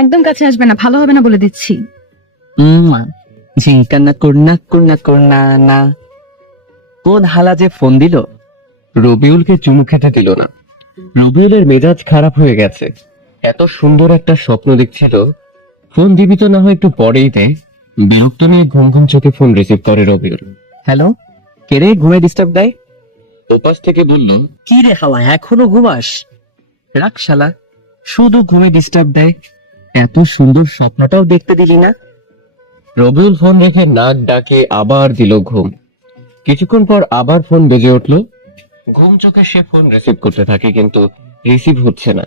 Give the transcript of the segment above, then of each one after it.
একদম কাছে আসবে না, ভালো হবে না বলে দিচ্ছি। ঝিঙ্কানা করনা করনা করনা না। কোন হালা যে ফোন দিল? রবিউলকে চুমু খেতে দিল না। রবিউলের মেজাজ খারাপ হয়ে গেছে। এত সুন্দর একটা স্বপ্ন দেখছিল, ফোন দিবি তো না হয় একটু পরেই দে। বিরক্ত নিয়ে ঘুম ঘুম চোখে ফোন রিসিভ করে রবিউল। হ্যালো, কে রে? ঘুমে ডিস্টার্ব দেয়? ওপাশ থেকে বলল, কি রে হাওয়া, এখনো ঘুমাস? রাখ শালা, শুধু ঘুমে ডিস্টার্ব দেয়। এত সুন্দর স্বপ্নটাও দেখতে দিলি না। রবিউল ফোন রেখে নাক ডাকে আবার দিল ঘুম। কিছুক্ষণ পর আবার ফোন বেজে উঠল। ঘুম চোখে সে ফোন রিসিভ করতে থাকে, কিন্তু রিসিভ হচ্ছে না।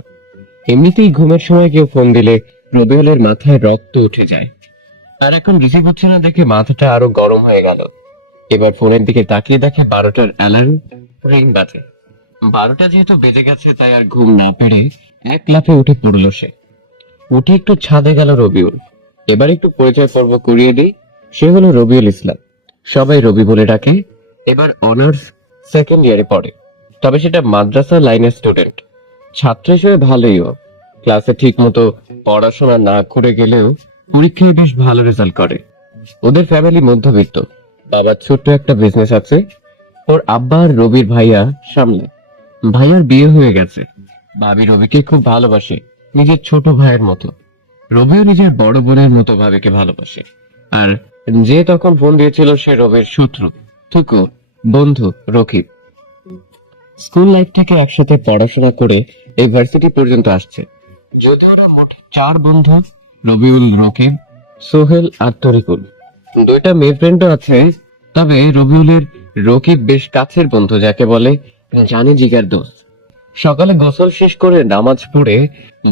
এমনিতেই ঘুমের সময় কেউ ফোন দিলে রবিউলের মাথায় রক্ত উঠে যায়। আর এখন রিসিভ হচ্ছে না দেখে মাথাটা আরো গরম হয়ে গেল। এবার ফোনের দিকে তাকিয়ে দেখে 12টার অ্যালার্ম রিং বাজে। 12টা যেহেতু বেজে গেছে, তাই আর ঘুম না পেরে এক লাফে উঠে পড়ল সে। উঠে একটু ছাদে গেল রবিউল। এবার একটু পরিচয় পর্ব করিয়ে দিই। সে হলো রবিউল ইসলাম, সবাই রবি বলে ডাকে। এবার অনার্স সেকেন্ড ইয়ারে পড়ে, তবে সেটা মাদ্রাসা লাইনের স্টুডেন্ট। ছাত্র হিসেবে ভালোই ও। ক্লাসে ঠিক মতো পড়াশোনা না করে গেলেও পরীক্ষায় বেশ ভালো রেজাল্ট করে। ওদের ফ্যামিলি মধ্যবিত্ত। বাবার ছোট্ট একটা বিজনেস আছে। ওর আব্বা আর রবির ভাইয়া সামনে। ভাইয়ার বিয়ে হয়ে গেছে। ভাবি রবিকে খুব ভালোবাসে, নিজের ছোট ভাইয়ের মতো। রবিও নিজের বড় বোনের মতো ভাবিকে ভালোবাসে। আর যে তখন ফোন দিয়েছিল সে রবির শত্রু, থুকু, বন্ধু রকিব। স্কুল লাইফ থেকে একসাথে পড়াশোনা করে এই ভার্সিটি পর্যন্ত আসছে। যদিও ওরা মোট 4 বন্ধু, রবিউল, রকিব, সোহেল আর তরিকুল। 2টা মেয়ে ফ্রেন্ডও আছে, তবে রবিউলের রকিব বেশ কাছের বন্ধু, যাকে বলে জানি জিগার দোস্ত। সকালে গোসল শেষ করে নামাজ পড়ে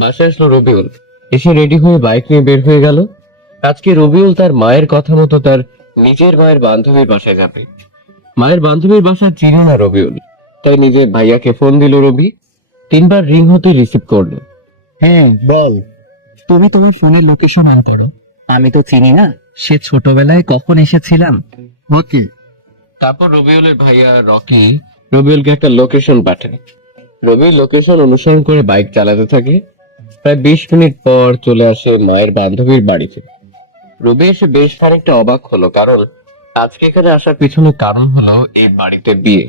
বাসায় আসলো রবিউল। এসে রেডি হয়ে বাইক নিয়ে বের হয়ে গেল। আজকে রবিউল তার মায়ের কথা মতো তার নিজের মায়ের বান্ধবীর বাসায় যাবে। মায়ের বান্ধবীর বাসা চিনে না রবিউল, তাই নিজের ভাইয়াকে ফোন দিল রবি। 3বার রিং হতে রিসিভ করলো। হ্যাঁ বল। তুমি তোমার ফোনের লোকেশন অন করো। আমি তো চিনি না, সে ছোটবেলায় কখন এসেছিলাম। ওকে। তারপর রবিউলের ভাইয়া রকি রবিউলকে একটা লোকেশন পাঠায়। রবি লোকেশন অনুসরণ করে বাইক চালাতে থাকে। প্রায় 20 মিনিট পর চলে আসে মায়ের বান্ধবীর বাড়িতে। রবি এসে বেশ খানিকটা অবাক হলো, কারণ আজকে এখানে আসার পিছনে কারণ হলো এই বাড়িতে বিয়ে।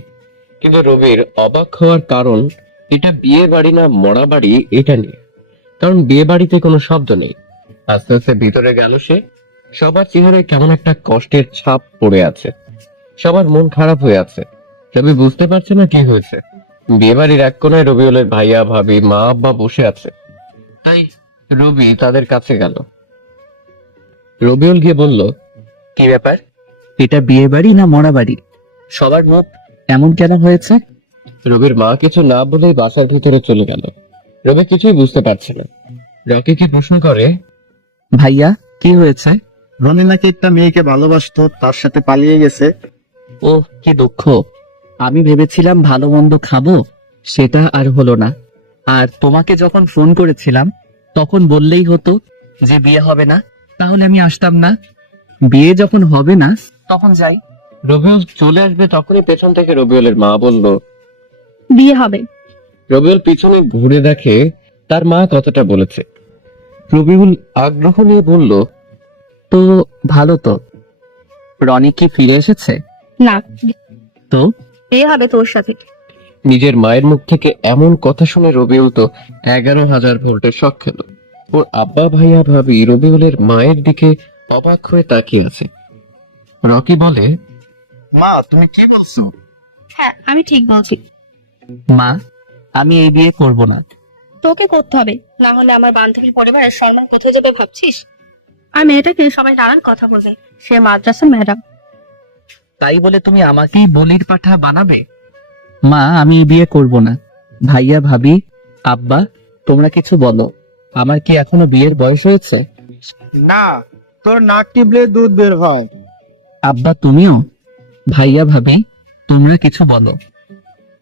কিন্তু রবির অবাক হওয়ার কারণ এটা বিয়ে বাড়ি না মরা বাড়ি এটা নিয়ে। কারণ বিয়ে বাড়িতে কোনো শব্দ নেই। আস্তে আস্তে ভিতরে গেল সে। সবার চেহারায় কেমন একটা কষ্টের ছাপ পড়ে আছে। সবার মন খারাপ হয়ে আছে। রবি বুঝতে পারছে না কি হয়েছে। বিয়ে বাড়ির এক কোনায় রবিউলের ভাইয়া, ভাবি, মা, আব্বা বসে আছে। তাই রবি তাদের কাছে গেল। রবিউল গিয়ে বলল, কি ব্যাপার? এটা বিয়ে বাড়ি না মরা বাড়ি? সবার মুখ এমন কেন হয়েছে? রবির মা কিছু না বলেই বাসার ভিতরে চলে গেল। রবি কিছুই বুঝতে পারছে না। রকিকে প্রশ্ন করে, ভাইয়া কি হয়েছে? রনি নাকি একটা মেয়েকে ভালোবাসতো, তার সাথে পালিয়ে গেছে। ও কি দুঃখ। আমি ভেবেছিলাম ভালো মন্দ খাবো, সেটা আর হলো না। আর তোমাকে যখন ফোন করেছিলাম তখন বললেই হতো যে বিয়ে হবে না, তাহলে আমি আসতাম না। বিয়ে যখন হবে না তখন যাই। রবিউল চলে আসবে তখনই পেছন থেকে রবিউলের মা বলল। বিয়ে হবে। রবিউল পিছনে ঘুরে দেখে তার মা কতটা বলেছে। রবিউল আগ্রহ নিয়ে বলল, তো ভালো তো। রনি কি ফিরে এসেছে? না, তো বিয়ে হবে তোর সাথে। নিজের মায়ের মুখ থেকে এমন কথা শুনে রবিউল তো 11,000 ভোল্টের শক খেল। ওর আব্বা, ভাইয়া, ভাবি রবিউলের মায়ের দিকে অবাক হয়ে তাকিয়ে আছে। রকি বলে, মা তুমি কি বলছো? হ্যাঁ, আমি ঠিক বলছি। মা, আমি এই বিয়ে করব না। তোকে করতে হবে, না হলে আমার বান্ধবীর পরিবারের সম্মান কোথায় যাবে ভাবছিস? আর মেয়েটাকে সবাই নানান কথা বলবে, সে মাদ্রাসা ম্যাডাম। তাই বলে তুমি আমাকেই বলির পাঠা বানাবে? মা, আমি এই বিয়ে করব না। ভাইয়া, ভাবি, আব্বা, তোমরা কিছু বলো। আমার কি এখনো বিয়ের বয়স হয়েছে? না, তোর নাক টিপলে দুধ বের হয়। আব্বা তুমিও? ভাইয়া, ভাবি, তোমরা কিছু বলো।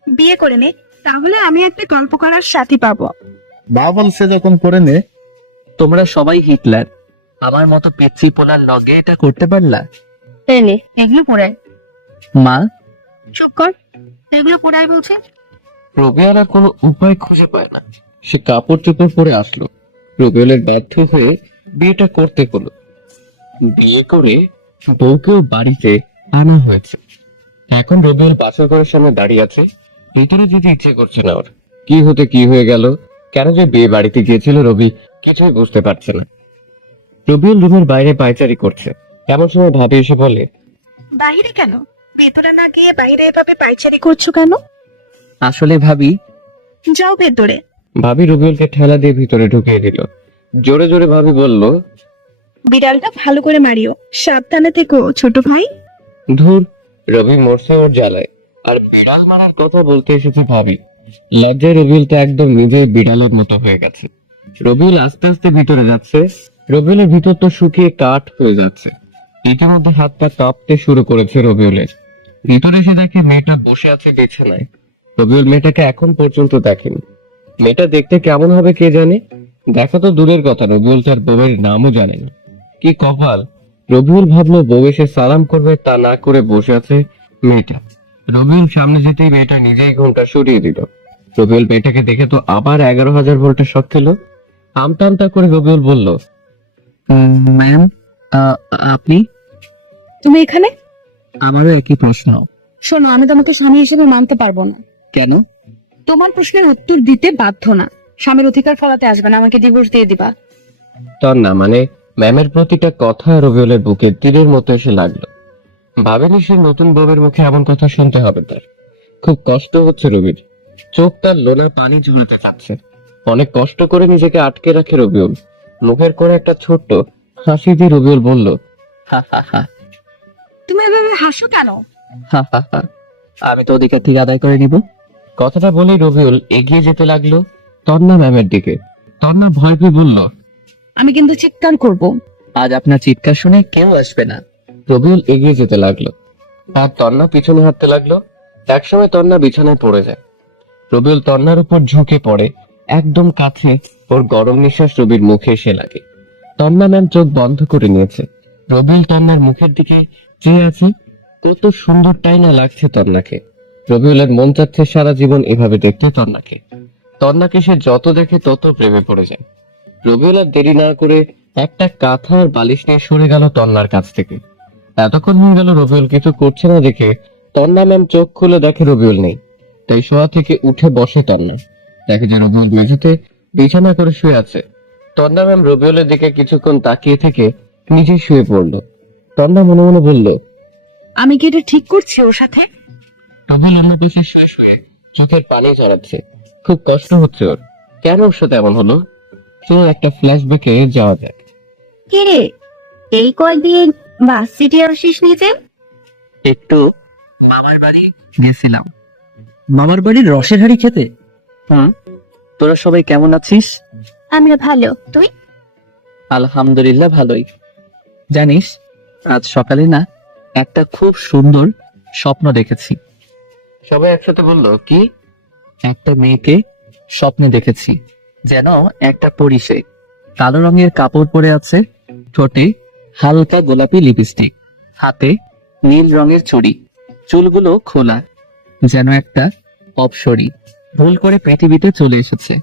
বিয়ে করে নে, তাহলে আমি একটা গল্প করার সাথী পাবো। মা বলছে যখন করে নে। তোমরা সবাই হিটলার, আমার মতো পেচ্ছি পোলার লগে এটা করতে পারলা? নে, এগুলো পড়াই। মা, চুপ কর, এগুলো পড়াই বলছে। রবিউল আর কোনো উপায় খুঁজে পায় না। সে কাপড় চোপড় পরে আসলো। রবিউলের বাধ্য হয়ে বিয়েটা করতে হলো। বিয়ে করে বউকেও বাড়িতে আনা হয়েছে। এখন রবিউল বাসর ঘরের সামনে দাঁড়িয়ে আছে। ভিতরে যেতে ইচ্ছে করছে না ওর। কি হতে কি হয়ে গেল, কেন যে বিয়ে বাড়িতে গিয়েছিল রবি কিছুই বুঝতে পারছে না। রবিউল রুমের বাইরে পায়চারি করছে। এমন সময় ভাবি এসে বলে, বাইরে কেন? ভেতরে না গিয়ে বাইরে এভাবে পাইচারি করছো কেন? আসলে ভাবি, যাও ভেতরে। ভাবি রবিউলকে ঠেলা দিয়ে ভিতরে ঢুকিয়ে দিল। জোরে জোরে ভাবি বলল, বিড়ালটা ভালো করে মারিও, সাবধানে থেকো ছোট ভাই। ধুর, রবি মরছে ওর জ্বালায়, আর বিড়াল মারার কথা বলতে এসেছে ভাবি। লজ্জায় রবিউলটা একদম নিজেই বিড়ালের মতো হয়ে গেছে। রবিউল আস্তে আস্তে ভিতরে যাচ্ছে। রবিউলের ভিতর তো শুকিয়ে কাঠ হয়ে যাচ্ছে। ইতিমধ্যে হাত পা কাঁপতে শুরু করেছে রবিউলের। ভিতরে এসে দেখে মেয়েটা বসে আছে বিছানায়। রবিউল মেয়েটাকে এখন পর্যন্ত দেখেনি। মেয়েটা দেখতে কেমন হবে কে জানে। দেখা তো দূরের কথা, রবিউল তার বউয়ের নামও জানে না। কি কপাল! রবিউল ভাবলো বউ এসে সালাম করবে, তা না করে বসে আছে মেয়েটা। রবিউল সামনে যেতেই মেয়েটা নিজেই ঘোমটা সরিয়ে দিল। রবিউল মেয়েটাকে দেখে তো আবার 11,000 ভোল্টের শক খেলো। আমতা আমতা করে রবিউল বলল, ম্যাম, আপনি? তুমি এখানে? আমারও একই প্রশ্ন। শোনো, আমি তোমাকে স্বামী হিসেবে মানতে পারবো না। কেন? তোমার প্রশ্নের উত্তর দিতে বাধ্য না। স্বামীর অধিকার ফলাতে আসবে না, আমাকে ডিভোর্স দিয়ে দিবা। তোর না মানে ম্যামের প্রতিটা কথা রবিউলের বুকে তীরের মতো এসে লাগলো। ভাবেনি সে নতুন বউয়ের মুখে এমন কথা শুনতে হবে তার। খুব কষ্ট হচ্ছে রবির। চোখ তার লোনা পানি ঝুলাতে চাচ্ছে। অনেক কষ্ট করে নিজেকে আটকে রাখে রবিউল। মুখের করে একটা ছোট্ট হাসি দিয়ে রবিউল বলল, হা হা হা, তুমি এভাবে হাসো কেন? হা হা হা। আমি তো অধিকার থেকে আদায় করে নিব। কথাটা বলেই রবিউল এগিয়ে যেতে লাগলো তন্না ম্যামের দিকে। তন্না ভয় পেয়ে বলল, আমি কিন্তু চিৎকার করব। আজ আপনার চিৎকার শুনে কেউ আসবে না। রবিউল এগিয়ে যেতে লাগলো আর তন্না পিছনে হাঁটতে লাগলো। একসময় তন্না বিছানায় পড়ে যায়। রবিউল তন্নার উপর ঝুঁকে পড়ে। একদম কাছে ওর গরম নিঃশ্বাস রবির মুখে এসে লাগে। তন্না ম্যাম চোখ বন্ধ করে নিয়েছে। রবিউল তন্নার মুখের দিকে চেয়ে আছে। কত সুন্দরটাই না লাগছে তন্নাকে। রবিউলের মন চাচ্ছে সারা জীবন এভাবে দেখতে তন্নাকে। তন্নাকে সে যত দেখে তত প্রেমে পড়ে যায়। রবিউল আর দেরি না করে একটা কাঁথা আর বালিশ নিয়ে সরে গেল তন্নার কাছ থেকে। এতক্ষণ হয়ে গেল রবিউল কিছু করছে না দেখে তন্না ম্যাম চোখ খুলে দেখে রবিউল নেই। তাই শোয়া থেকে উঠে বসে তন্না। দেখে যে রবিউল মেঝেতে বিছানা করে শুয়ে আছে। তন্না ম্যাম রবিউলের দিকে কিছুক্ষণ তাকিয়ে থেকে নিজে শুয়ে পড়লো। তন্না মনে মনে বলল, আমি কি এটা ঠিক করছি ওর সাথে? রবিউল অন্য পাশে শুয়ে শুয়ে চোখের পানি ঝরাচ্ছে। খুব কষ্ট হচ্ছে ওর। কেন ওর সাথে এমন হলো? তো একটা ফ্ল্যাশব্যাকে যাওয়া যাক। কি রে, এই কয়দিন ভার্সিটি আসিস নিজে? একটু মামার বাড়ি গেছিলাম। মামার বাড়ির রসের হাড়ি খেতে। তোরা সবাই কেমন আছিস? আমিও ভালো, তুই? আলহামদুলিল্লাহ ভালোই। জানিস, আজ সকালে না একটা খুব সুন্দর স্বপ্ন দেখেছি। সবাই একসাথে বললো, কি? একটা মেয়েকে স্বপ্নে দেখেছি, যেন একটা পরী সে। কালো রঙের কাপড় পরে আছে, ঠোঁটে হালকা গোলাপি লিপস্টিক, হাতে নীল রঙের চুড়ি, চুলগুলো খোলা, যেন একটা অপ্সরী। ভুল করে পৃথিবীতে চলে এসেছে,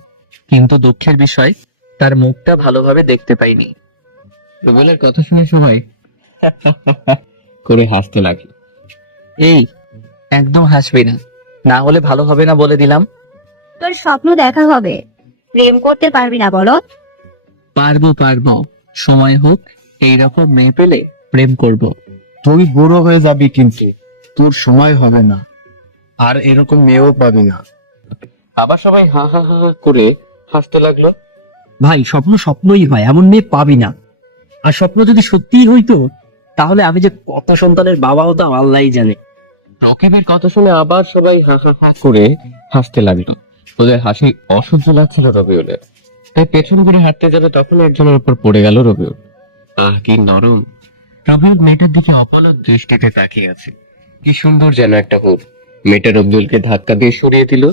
কিন্তু দুঃখের বিষয় তার মুখটা ভালোভাবে দেখতে পাইনি। রুবেলের কথা শুনে সবাই করে হাসতে লাগলো। এই, একদম হাসবি না, না হলে ভালো হবে না বলে দিলাম। তোর স্বপ্ন দেখা হবে, প্রেম করতে পারবি না বলো? পারবো পারবো, সময় হোক, এইরকম মেয়ে পেলে প্রেম করব। তুই বুড়ো হয়ে যাবি, কিন্তু তোর সময় হবে না, আর এরকম মেয়েও পাবি না। আবার সবাই হা হা হা হা করে হাসতে লাগলো। ভাই, স্বপ্ন স্বপ্নই হয়, এমন মেয়ে পাবি না। আর স্বপ্ন যদি সত্যিই হইতো, তাহলে আমি যে কত সন্তানের বাবা হতাম আল্লাহই জানে। রকিবের কথা শুনে আবার সবাই হা হা হা করে হাসতে লাগলো। ওদের হাসি অসহ্য লাগছিল রবিউলের। তাই পেছন ঘুরে হাঁটতে যাবে তখন একজনের উপর পড়ে গেল রবিউল। আহ, কি নরম! রবিউল মেয়েটার দিকে অপলক দৃষ্টিতে তাকিয়ে আছে। কি সুন্দর যেন একটা হুব। মেয়েটা রবিউলকে ধাক্কা দিয়ে সরিয়ে দিল।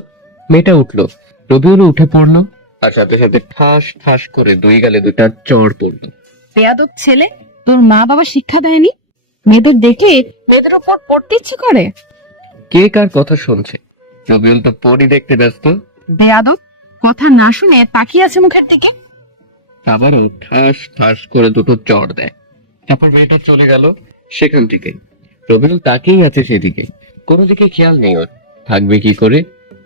মেয়েটা উঠলো, রবিউলও উঠে পড়লো, আর সাথে সাথে ঠাস ঠাস করে দুই গালে দুটা চড় পড়লো। বেয়াদব ছেলে, তোর মা বাবা শিক্ষা দেয়নি? মেয়েদের দেখে মেয়েদের উপর পড়তে ইচ্ছে করে? কে কার কথা শুনছে? রবিউল তো পরি দেখতে ব্যস্ত। বেয়াদব, কথা না শুনে তাকিয়ে আছে মুখের দিকে। আবারও ঠাস ঠাস করে দুটো চড় দেয়। তারপর মেয়েটা চলে গেল সেখান থেকে। রবিউল তাকিয়েই আছে সেদিকে, কোনো দিকে খেয়াল নেই ওর। থাকবে কি করে,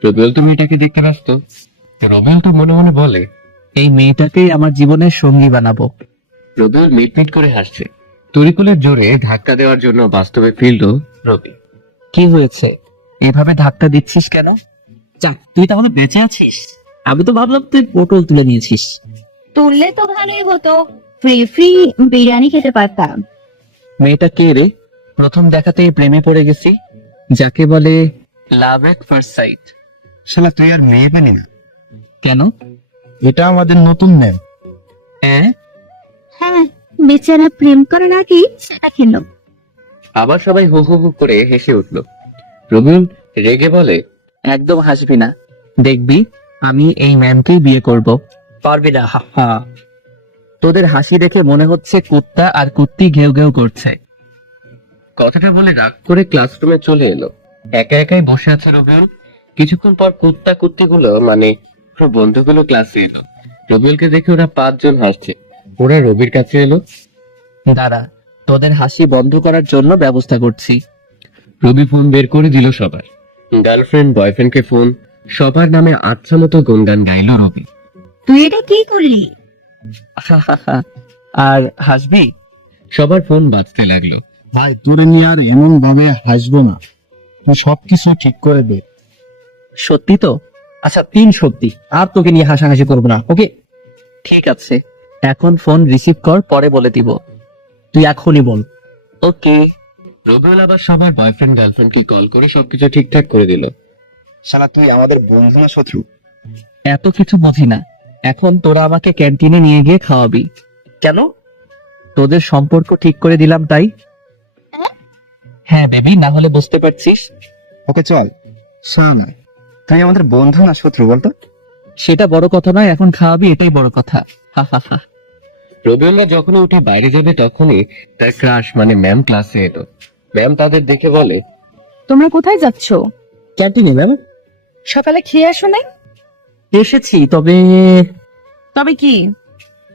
রবিউল তো মেয়েটাকে দেখতে ব্যস্ত। রবিউল তো মনে মনে বলে, এই মেয়েটাকেই আমার জীবনের সঙ্গী বানাবো। রবিউল মিটমিট করে হাসছে। তরিকুলের জোরে ধাক্কা দেওয়ার জন্য বাস্তবে ফিরল রবি। কি হয়েছে, এভাবে ধাক্কা দিচ্ছিস কেন? যাক, তুই তাহলে বেঁচে আছিস। আমি তো ভাবলাম তুই পটল তুলে নিয়েছিস। তুললে তো ভালোই হতো, ফ্রি ফ্রি বিরিয়ানি খেতে পারতাম। মেয়েটা কে রে? প্রথম দেখাতেই প্রেমে পড়ে গেছি, যাকে বলে লাভ এট ফার্স্ট সাইট। শালা তুই আর মেয়ে পেলি না? কেন? এটা আমাদের নতুন ম্যাম। হ্যাঁ, হ্যাঁ, বেচারা প্রেম করে নাকি সেটা খেলো। আবার সবাই হু হু হু করে হেসে উঠল। রবিউল রেগে বলে, একদম হাসবি না, দেখবি আমি এই ম্যামকেই বিয়ে করব। পারবি না, হা হা। তোদের হাসি দেখে মনে হচ্ছে কুত্তা আর কুত্তি ঘেউ ঘেউ করছে। কথাটা বলে রাগ করে ক্লাসরুমে চলে এলো। একা একাই বসে আছে রবিউল। কিছুক্ষণ পর কুত্তা কুত্তিগুলো মানে ওর বন্ধুগুলো ক্লাসে এলো। রবিউলকে দেখে ওরা 5 জন হাসছে। ওরা রবির কাছে এলো। দাঁড়া, তোদের হাসি বন্ধ করার জন্য ব্যবস্থা করছি। রবি ফোন বের করে দিল সবার। গার্লফ্রেন্ড বয়ফ্রেন্ডকে ফোন, সবার নামে আচ্ছা মতো গুনগান গাইলো রবি। তুই এটা কি করলি? আর হাসবি? সবার ফোন বাজতে লাগলো। ভাই তোরে নিয়ে আর এমন ভাবে হাসবো না, তুই সবকিছু ঠিক করে দে। সত্যি তো? আচ্ছা, 3 সত্যি, আর তোকে নিয়ে হাসাহাসি করবো না, ওকে? ঠিক আছে, এখন ফোন রিসিভ কর, পরে বলে দিব। তুই এখনই বল। ওকে। রবিউল আবার সবার বয়ফ্রেন্ড গার্লফ্রেন্ডকে কল করে সবকিছু ঠিকঠাক করে দিল। শালা তুই আমাদের বন্ধু না শত্রু? এত কিছু বুঝি না, এখন তোরা আমাকে ক্যান্টিনে নিয়ে গিয়ে খাওয়াবি। কেন? তোদের সম্পর্ক ঠিক করে দিলাম তাই। হ্যাঁ বেবি, না হলে বুঝতে পারছিস। ওকে চল। শালা তুই আমাদের বন্ধু না শত্রু বলতো? সেটা বড় কথা নয়, এখন খাওয়াবি, এটাই বড় কথা। হা হা হা। রবিউলরা যখনই উঠে বাইরে যাবে তখনই তার ক্রাশ মানে ম্যাম ক্লাসে এলো। ম্যাম তাদের দেখে বলে, তোমরা কোথায় যাচ্ছ? ক্যান্টিনে ম্যাম। সকালে খেয়ে আসো নাই? এসেছি, তবে তবে কি?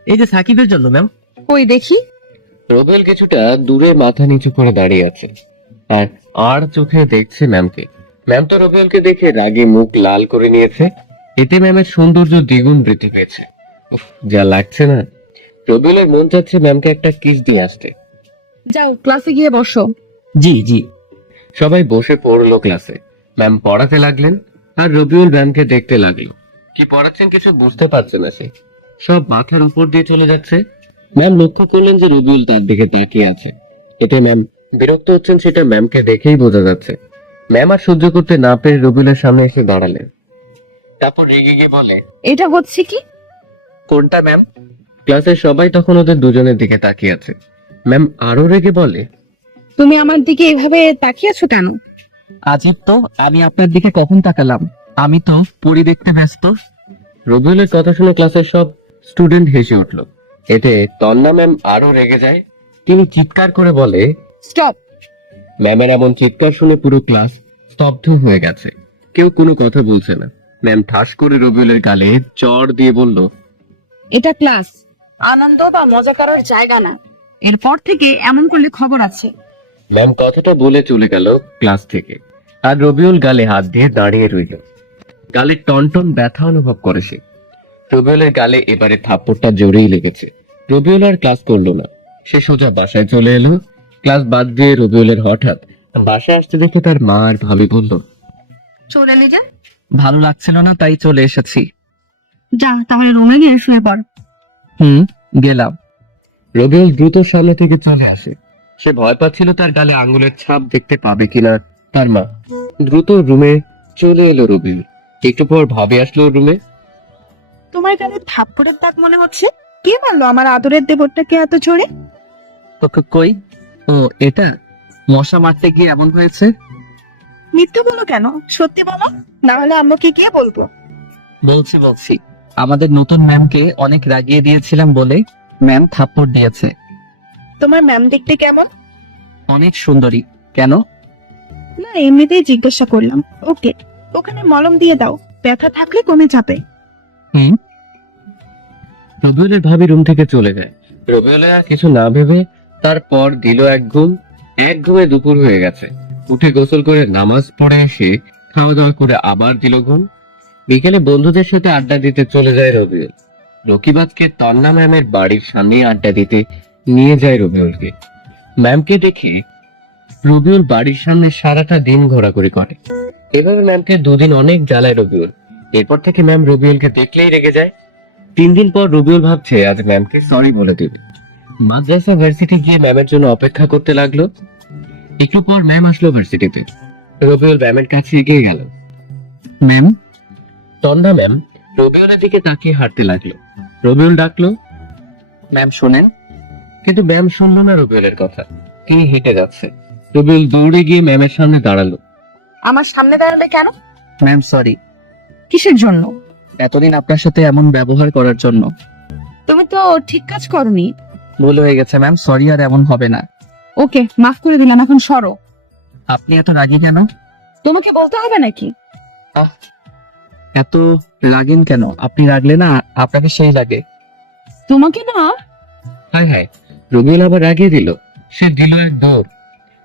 এই যে সাকিবের জন্য ম্যাম। ওই দেখি। রবিউল কিছুটা দূরে মাথা নিচু করে দাঁড়িয়ে আছে আর আর চোখে দেখছে ম্যামকে। ম্যাম তো রবিউলকে দেখে রাগে মুখ লাল করে নিয়েছে। এতে ম্যামের সৌন্দর্য দ্বিগুণ বৃদ্ধি পেয়েছে। উফ, যা লাগছে না। রবিউলের মন চাচ্ছে ম্যামকে একটা কিস দিয়ে আসতে। যাও ক্লাসে গিয়ে বসো। জি জি। সবাই বসে পড়লো ক্লাসে। ম্যাম পড়াতে লাগলেন আর রবিউল ম্যামকে দেখতে লাগলো। কি পড়াচ্ছেন কিছু বুঝতে পারছে না সে, সব মাথার উপর দিয়ে চলে যাচ্ছে। ম্যাম লক্ষ্য করলেন যে রবিউল তার দিকে তাকিয়ে আছে। এতে ম্যাম বিরক্ত হচ্ছেন সেটা ম্যামকে দেখেই বোঝা যাচ্ছে। ম্যাম আর সহ্য করতে না পেরে রবিউলের সামনে এসে দাঁড়ালেন। তারপর রেগে গিয়ে বলে, এটা হচ্ছে কি? কোনটা ম্যাম? ক্লাসের সবাই তখন ওদের দুজনের দিকে তাকিয়ে আছে। ম্যাম আরো রেগে বলে, তুমি আমার দিকে এভাবে তাকিয়ে আছো কেন? আজিব তো, আমি আপনার দিকে কখন তাকালাম? আমি তো পরি দেখতে ব্যস্ত। রবিউলের কথা শুনে ক্লাসের সব স্টুডেন্ট হেসে উঠল। এতে তন্না ম্যাম আরো রেগে যায়। তিনি চিৎকার করে বলে, স্টপ। ম্যামের এমন চিৎকার শুনে পুরো ক্লাস স্তব্ধ হয়ে গেছে। কেউ কোনো কথা বলছে না। ম্যাম ঠাস করে রবিউলের গালে চড় দিয়ে বলল, এটা ক্লাস, আনন্দ বা মজা করার জায়গা না। এরপর থেকে এমন করলে খবর আছে। ম্যাম কথাটা বলে চলে গেল ক্লাস থেকে। আর রবিউল গালে হাত দিয়ে দাঁড়িয়ে রইল। গালে টনটন ব্যথা অনুভব করে সে। রবিউলের গালে এবারে থাপ্পড়টা জোরেই লেগেছে। রবিউল আর ক্লাস করলো না, সে সোজা বাসায় চলে এলো। ক্লাস বাদ দিয়ে রবিউলের হঠাৎ বাসায় আসতে দেখে তার মা আর ভাবি বলল, চলে এলি যে? ভালো লাগছিল না তাই চলে এসেছি। যা তাহলে রুমে গিয়ে শুয়ে পড়। গেলাম। রবিউল দ্রুত সামনে থেকে চলে আসে। সে ভয় পাচ্ছিল তার গালে আঙ্গুলের ছাপ দেখতে পাবে কিনা তার মা। দ্রুত রুমে চলে এলো রবিউল। একটু পর ভাবি আসলো রুমে। তোমার গালে থাপ্পড়ের দাগ মনে হচ্ছে। কে মারলো আমার আদরের দেবরটাকে এত জোরে? কই? ও এটা, মশা মারতে গিয়ে এমন হয়েছে। মিথ্যে বলো কেন? সত্যি বলো, না হলে আম্মুকে কে বলবো? বলছি, আমাদের নতুন ম্যামকে অনেক রাগিয়ে দিয়েছিলাম বলে ম্যাম থাপ্পড় দিয়েছে। তোমার ম্যাম দেখতে কেমন? অনেক সুন্দরী। কেন? না, এমনিতেই জিজ্ঞাসা করলাম। ওকে। ওখানে মলম দিয়ে দাও, ব্যথা থাকলে কমে যাবে। হুম। রবিউলের ভাবি রুম থেকে চলে যায়। রবিউল আর কিছু না ভেবে তারপর দিল এক ঘুম। এক ঘুমে দুপুর হয়ে গেছে। উঠে গোসল করে নামাজ পড়ে এসে খাওয়া দাওয়া করে আবার দিল ঘুম। বিকেলে বন্ধুদের সাথে আড্ডা দিতে চলে যায় রবিউল। রকিবাদকে তন্না ম্যামের বাড়ির সামনে আড্ডা দিতে নিয়ে যায় রবিউলকে। ম্যামকে দেখে রবিউল বাড়ির সামনে সারাটা দিন ঘোরাঘুরি করে। এভাবে ম্যামকে দুদিন অনেক জ্বালায় রবিউল। এরপর থেকে ম্যাম রবিউলকে দেখলেই রেগে যায়। 3 দিন পর রবিউল ভাবছে আজ ম্যামকে সরি বলে দিবে। মাদ্রাসা ভার্সিটি গিয়ে ম্যামের জন্য অপেক্ষা করতে লাগলো। একটু পর ম্যাম আসলো ভার্সিটিতে। রবিউল ম্যামের কাছে এগিয়ে গেল। ম্যাম। তন্না ম্যাম রবিউলের দিকে তাকিয়ে হাঁটতে লাগলো। রবিউল ডাকলো, ম্যাম শোনেন। কিন্তু ম্যাম শুনলো না রবিউলের কথা। তিনি হেঁটে যাচ্ছে। রবিউল দৌড়ে গিয়ে ম্যামের সামনে দাঁড়ালো। আমার সামনে দাঁড়ালে কেন? ম্যাম সরি, কিসের জন্য? এতদিন আপনার সাথে এমন ব্যবহার করার জন্য। তুমি তো ঠিক কাজ করনি। ভুল হয়ে গেছে ম্যাম, সরি আর এমন হবে না। ওকে, মাফ করে দিলাম, এখন সরো। আপনি এত রাগী কেন? তোমাকে বলতে হবে নাকি? এত রাগেন কেন? আপনি রাগলে না আপনাকে সেই লাগে। তোমাকে না। হায় হায়, রবিউল আবার রাগিয়ে দিল। সে দিল এক দৌড়।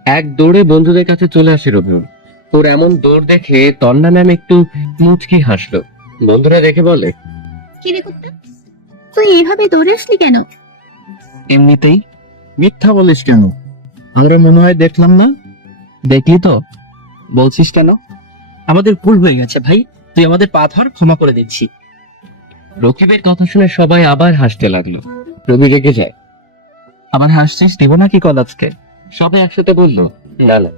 এক দৌড়ে বন্ধুদের কাছে চলে আসে রবিউল। ওর এমন দৌড় দেখে তন্না ম্যাম একটু মুচকি হাসলো। বন্ধুরা দেখে বলে, কি রে কুত্তা, তুই এইভাবে দৌড়ে আসলি কেন? এমনিতেই। মিথ্যা বলিস কেন? আমরা মনে হয় দেখলাম না। দেখলি তো, বলছিস কেন? আমাদের ভুল হয়ে গেছে ভাই, তুই আমাদের পা ধর, ক্ষমা করে দিচ্ছি। রকিবের কথা শুনে সবাই আবার হাসতে লাগলো। রবি রেগে যায়। আবার হাসছিস, দিব নাকি কল আজকে? সবাই একসাথে বললো, না না।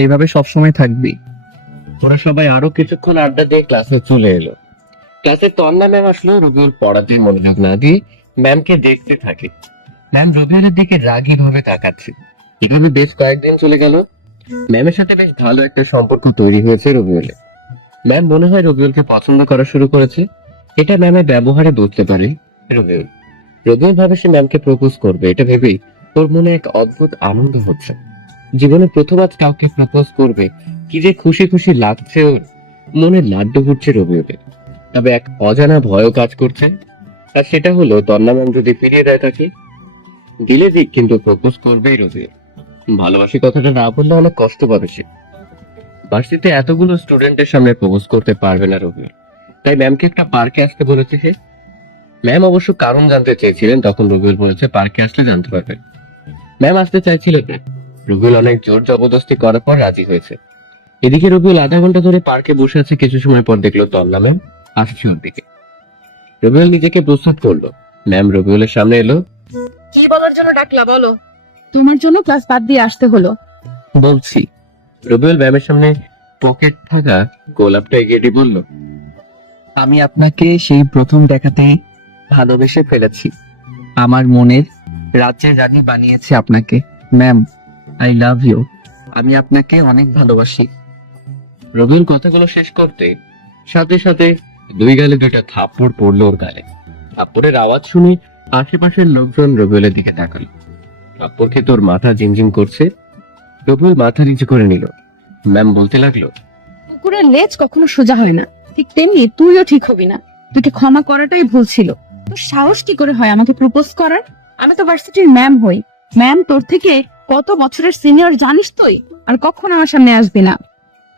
এইভাবে সবসময় থাকবি। ওরা সবাই আরো কিছুক্ষণ আড্ডা দিয়ে ক্লাসে চলে এলো। ক্লাসে তন্না ম্যাম আসলো। রবিউল পড়াতে মনোযোগ না দিয়ে ম্যামকে দেখতে থাকে। ম্যাম রবিউলের দিকে রাগী ভাবে তাকাচ্ছে। এভাবে বেশ কয়েকদিন চলে গেল। ম্যামের সাথে বেশ ভালো একটা সম্পর্ক তৈরি হয়েছে রবিউলের। ম্যাম মনে হয় রবিউলকে পছন্দ করা শুরু করেছে। এটা ম্যামের ব্যবহারে বুঝতে পারে রবিউল। রবিউল ভাবে সে ম্যামকে প্রপোজ করবে। এটা ভেবেই ওর মনে এক অদ্ভুত আনন্দ হচ্ছে। জীবনে প্রথম আজ কাউকে প্রপোজ করবে, কি যে খুশি খুশি লাগছে ওর। মনে লাড্ডু ঘুরছে রবিউলের। তবে এক অজানা ভয়ও কাজ করছে। আর সেটা হলো তন্না ম্যাম যদি ফিরিয়ে দেয় তাকে। দিলে দিক, কিন্তু প্রপোজ করবেই রবিউল। ভালোবাসি কথাটা না বললে অনেক কষ্ট পাবে সে। ভার্সিটিতে এতগুলো স্টুডেন্টের সামনে প্রপোজ করতে পারবে না রবিউল। তাই ম্যামকে একটা পার্কে আসতে বলেছে সে। ম্যাম অবশ্য কারণ জানতে চেয়েছিলেন, তখন রবিউল বলেছে পার্কে আসলে জানতে পারবে। ম্যাম আসতে চাইছিল না। রবিউল অনেক জোর জবরদস্তি করার পর রাজি হয়েছে। এদিকে রবিউল আধা ঘন্টা ধরে পার্কে বসে আছে। কিছু সময় পর দেখলো তন্না ম্যাম আসছে ওর দিকে। রবিউল নিজেকে প্রস্তুত করলো। ম্যাম রবিউলের সামনে এলো। কি বলার জন্য ডাকলা বলো? তোমার জন্য ক্লাস বাদ দিয়ে আসতে হলো। বলছি। রবিউল ম্যামের সামনে পকেট থাকা গোলাপটা এগিয়ে দিয়ে বলল, আমি আপনাকে সেই প্রথম দেখাতেই ভালোবেসে ফেলেছি। আমার মনের রাজ্যের রানী বানিয়েছে আপনাকে। Ma'am, I love you. আমি আপনাকে অনেক ভালোবাসি। রবিউল কথাগুলো শেষ করতে সাথে সাথে দুই গালে দুইটা থাপ্পড় পড়লো ওর গালে। থাপ্পড়ের আওয়াজ শুনে আশেপাশের লোকজন রবিউলের দিকে তাকালো। থাপ্পড় খেয়ে তোর মাথা ঝিমঝিম করছে। রবিউল মাথা নিচু করে নিল। ম্যাম বলতে লাগলো, কুকুরের লেজ কখনো সোজা হয় না, ঠিক তেমনি তুইও ঠিক হবি না। তোকে ক্ষমা করাটাই ভুল ছিল। তোর সাহস কি করে হয় আমাকে প্রপোজ করার? আমি তো ভার্সিটির ম্যাম হই। ম্যাম তোর থেকে কত বছরের সিনিয়র জানিস তুই? আর কখন আমার সামনে আসবি না।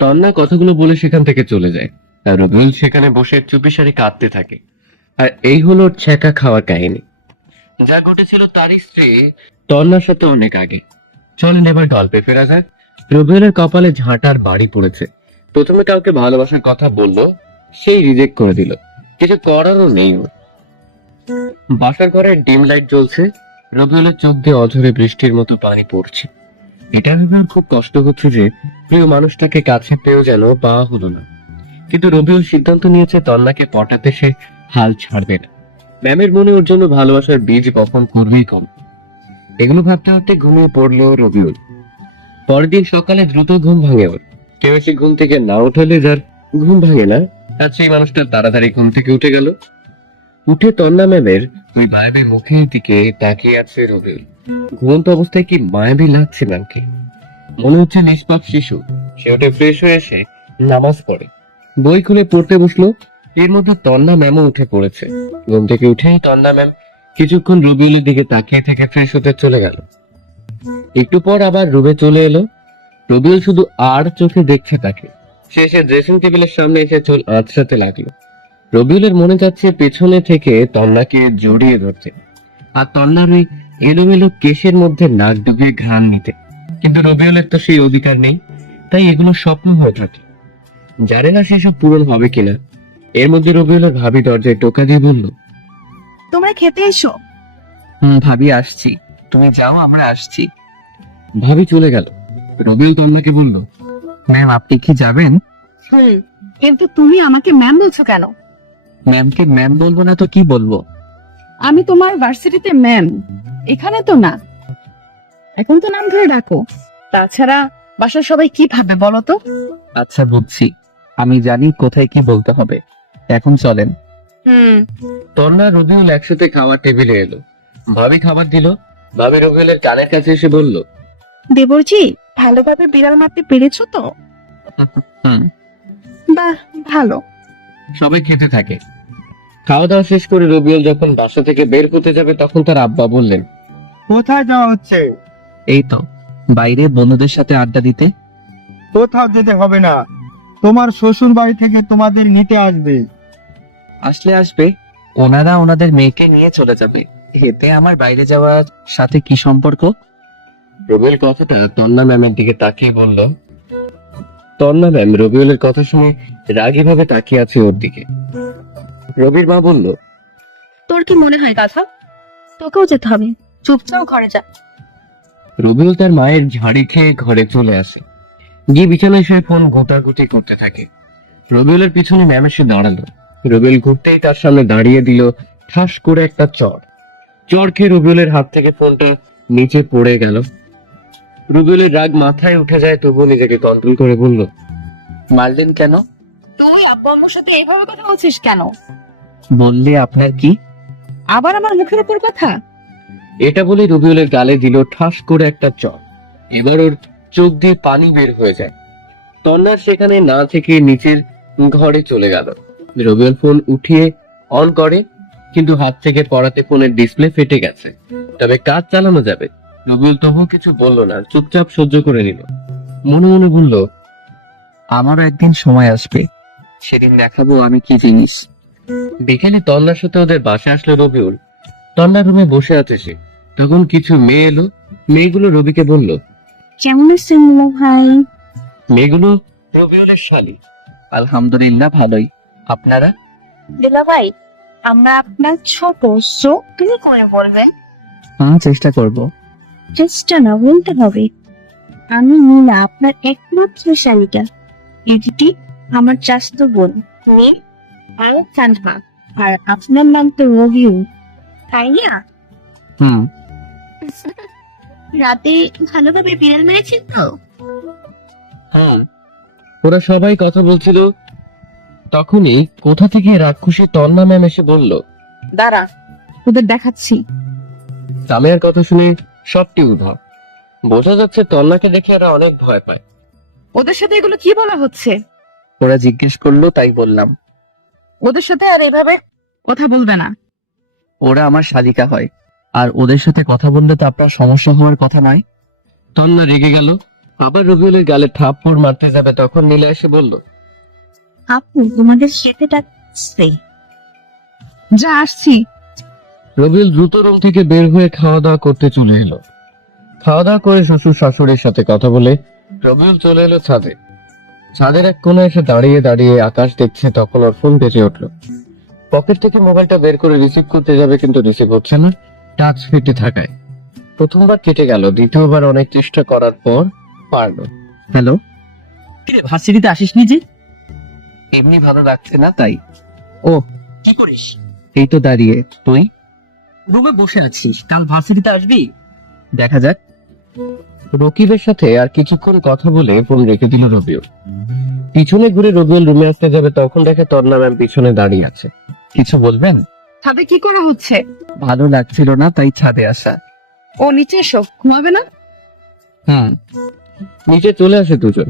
তন্না কথাগুলো বলে সেখান থেকে চলে যায়। আর রবিউল সেখানে বসে চুপিসারে কাঁদতে থাকে। আর এই হলো ওর ছ্যাঁকা খাওয়ার কাহিনী, যা ঘটেছিল তারই স্ত্রী তন্নার সাথে অনেক আগে। চলেন এবার গল্পে ফেরা যাক। রবিউলের কপালে ঝাঁটার বাড়ি পড়েছে। প্রথমে কাউকে ভালোবাসার কথা বললো, সেই রিজেক্ট করে দিল। কিছু করারও নেই ওর। বাসার ঘরে ডিম লাইট জ্বলছে। রবিউলের চোখ দিয়ে অঝরে বৃষ্টির মতো পানি পড়ছে। এটা ভেবে ওর খুব কষ্ট হচ্ছে যে প্রিয় মানুষটাকে কাছে পেয়েও যেন পাওয়া হলো না। কিন্তু রবিউল সিদ্ধান্ত নিয়েছে তন্নাকে পটাতে সে হাল ছাড়বে না। ম্যামের মনে ওর জন্য ভালোবাসার বীজ বপন করবেই কম। এগুলো ভাবতে ভাবতে ঘুমিয়ে পড়লো রবিউল। পরের দিন সকালে দ্রুত ঘুম ভাঙে ওর। কেউ এসে ঘুম থেকে না উঠালে যার ঘুম ভাঙে না, আর সেই মানুষটা তাড়াতাড়ি ঘুম থেকে উঠে গেল। উঠে তন্না ম্যামের ওই মায়াবী মুখের দিকে তাকিয়ে আছে রবিউল। ঘুমন্ত অবস্থায় কি মায়াবী লাগছে ম্যামকে। মনে হচ্ছে নিষ্পাপ শিশু। সে উঠে ফ্রেশ হয়ে এসে নামাজ পড়ে। বই খুলে পড়তে বসলো। এর মধ্যে তন্না ম্যামও উঠে পড়েছে। ঘুম থেকে উঠেই তন্না ম্যাম কিছুক্ষণ রবিউলের দিকে তাকিয়ে থেকে ফ্রেশ হতে চলে গেল। একটু পর আবার রুমে চলে এলো। রবিউল শুধু আর চোখে দেখছে তাকে। সে এসে ড্রেসিং টেবিলের সামনে এসে চুল আঁচড়াতে লাগলো। রবিউলের মনে যাচ্ছে পেছনে থেকে তন্নাকে জড়িয়ে ধরতে, আর তন্নার ওই এলোমেলো কেশের মধ্যে নাক ডুবিয়ে ঘ্রাণ নিতে। কিন্তু রবিউলের তো সেই অধিকার নেই, তাই এগুলো স্বপ্ন হয়ে থাকে। জানে না সেসব পূরণ হবে কিনা। এর মধ্যে রবিউলের ভাবি দরজায় টোকা দিয়ে বলল, তোমরা খেতে এসো। ভাবি আসছি, তুমি যাও, আমরা আসছি। ভাবি চলে গেল। রবিউল তন্নাকে বলল, ম্যাম আপনি কি যাবেন? কিন্তু তুমি আমাকে ম্যাম বলছো কেন? ম্যামকে ম্যাম বলবো না তো কি বলবো? আমি তোমার ভার্সিটিতে ম্যাম, এখানে তো না। এখন তো নাম ধরে ডাকো। তাছাড়া বাসার সবাই কি ভাবে বলো তো? আচ্ছা বুঝছি, আমি জানি কোথায় কি বলতে হবে। এখন চলেন। তন্না রবিউল একসাথে খাওয়ার টেবিলে এলো। ভাবি খাবার দিল। ভাবি রবিউলের কানের কাছে এসে বলল, দেবরজি, ভালোভাবে বিড়াল মারতে পেরেছো তো? হুম। বাহ, ভালো। সবাই খেতে থাকে। খাওয়া দাওয়া শেষ করে রবিউল যখন বাসা থেকে বের হতে যাবে তখন তার আব্বা বললেন, কোথায় যাওয়া হচ্ছে? এই তো বাইরে বন্ধুদের সাথে আড্ডা দিতে। কোথাও যেতে হবে না, তোমার শ্বশুর বাড়ি থেকে তোমাদের নিতে আসবে। আসলে আসবে, ওনারা ওনাদের মেয়েকে নিয়ে চলে যাবে। এতে আমার বাইরে যাওয়ার সাথে কি সম্পর্ক? রবিউল কথাটা তন্না ম্যামের দিকে তাকিয়ে বলল। তন্না ম্যাম রবিউলের কথা শুনে রাগী ভাবে তাকিয়ে আছে ওর দিকে। রবির মা বলল, তোর কি মনে হয় গাধা? তোকেও যেতে হবে, চুপচাপ ঘরে যা। রবিউল তার মায়ের ঝাড়ি খেয়ে ঘরে চলে আসে। গিয়ে বিছানায় শুয়ে ফোন গোটাগুটি করতে থাকে। রবিউলের পিছনে ম্যাম এসে দাঁড়ালো। রবিউল ঘুরতেই তার সামনে দাঁড়িয়ে দিল ঠাস করে একটা চড় খেয়ে রবিউলের হাত থেকে ফোনটা নিচে পড়ে গেল। রবিউলের রাগ মাথায় উঠে যায়, তবুও নিজেকে কন্ট্রোল করে বলল, মারলেন কেন? তুই আব্বু আম্মুর সাথে এইভাবে কথা বলছিস কেন? বললে আপনার কি? আবার আমার মুখের উপর কথা? এটা বলে রবিউলের গালে দিল ঠাস করে একটা চড়। এবার ওর চোখ দিয়ে পানি বের হয়ে যায়। তন্নার সেখানে না থেকে নিচের ঘরে চলে গেল। রবিউল ফোন উঠিয়ে অন করে, কিন্তু হাত থেকে পড়াতে ফোনের ডিসপ্লে ফেটে গেছে। তবে কাজ চালানো যাবে। রবিউল তবুও কিছু বলল না, চুপচাপ সহ্য করে নিল। মনে মনে বলল, আমারও একদিন সময় আসবে, সেদিন দেখাবো আমি কি জিনিস। বিকেলে তন্নার সাথে ওদের বাসায় আসলো রবিউল। তন্নার রুমে বসে আছে সে। তখন কিছু মেয়ে এলো। মেয়েগুলো রবিকে বলল, কেমন আছেন ভাই? মেয়েগুলো রবিউলের শালী। আলহামদুলিল্লাহ ভালোই। আপনারা? দুলা ভাই, আমরা আপনার ছোট, সো তুমি করে বলবেন। চেষ্টা করব। চেষ্টা না, বলতে হবে। আমি নীলা, আপনার একমাত্র শালিকা। এটি আমার চাচাতো বোন নীল আর কানহা। আর আপনার নাম তো রবিউ, তাই না? হুম। রাতে ভালোভাবে বিড়াল মেরেছেন তো? হ্যাঁ। ওরা সবাই কথা বলছিল। তখনই কোথা থেকে রাক্ষসী তন্না ম্যাম এসে বলল, দাঁড়া, তোদের দেখাচ্ছি। সামিয়ার কথা শুনে সবটি উধাও। বোঝা যাচ্ছে তন্নাকে দেখে এরা অনেক ভয় পায়। ওদের সাথে এগুলো কি বলা হচ্ছে? ওরা জিজ্ঞেস করলো তাই বললাম। ওদের সাথে আর এভাবে কথা বলবে না। ওরা আমার শালিকা হয়, আর ওদের সাথে কথা বললে তো আপনার সমস্যা হওয়ার কথা নয়। তন্না রেগে গেল। আবার রবিউলের গালে থাপ্পড় মারতে যাবে, তখন নীলা এসে বলল, আপু তোমাদের সাথে ডাকছে। যা, আসছি। রবিউল দ্রুত রুম থেকে বের হয়ে খাওয়া দাওয়া করতে চলে এলো। খাওয়া দাওয়া করে শ্বশুর শাশুড়ির সাথে কথা বলে রবিউল চলে এলো ছাদে। ছাদের এক কোণে এসে দাঁড়িয়ে দাঁড়িয়ে আকাশ দেখছে। তখন ওর ফোন বেজে উঠলো। পকেট থেকে মোবাইলটা বের করে রিসিভ করতে যাবে, কিন্তু রিসিভ হচ্ছে না, টাচ ফেটে থাকায়। প্রথমবার কেটে গেল, দ্বিতীয়বার অনেক চেষ্টা করার পর পারলো। হ্যালো, কিরে ভার্সিটিতে আসিস নি যে? এমনি ভালো লাগছে না তাই। ও, কি করিস? এই তো দাঁড়িয়ে। তুই? রুমে বসে আছিস, কাল ভার্সিটিতে আসবি? দেখা যাক। রকিবের সাথে আর কিছুক্ষণ কথা বলে ফোন রেখে দিল রবিউল। পিছনে ঘুরে রবিউল রুমে আসতে যাবে, তখন দেখে তন্না ম্যাম পিছনে দাঁড়িয়ে আছে। কিছু বলবেন? ছাদে কি করা হচ্ছে? ভালো লাগছিল না তাই ছাদে আসা। ও নিচে এসো, ঘুমাবে না? হুম। নিচে চলে আসে দুজন।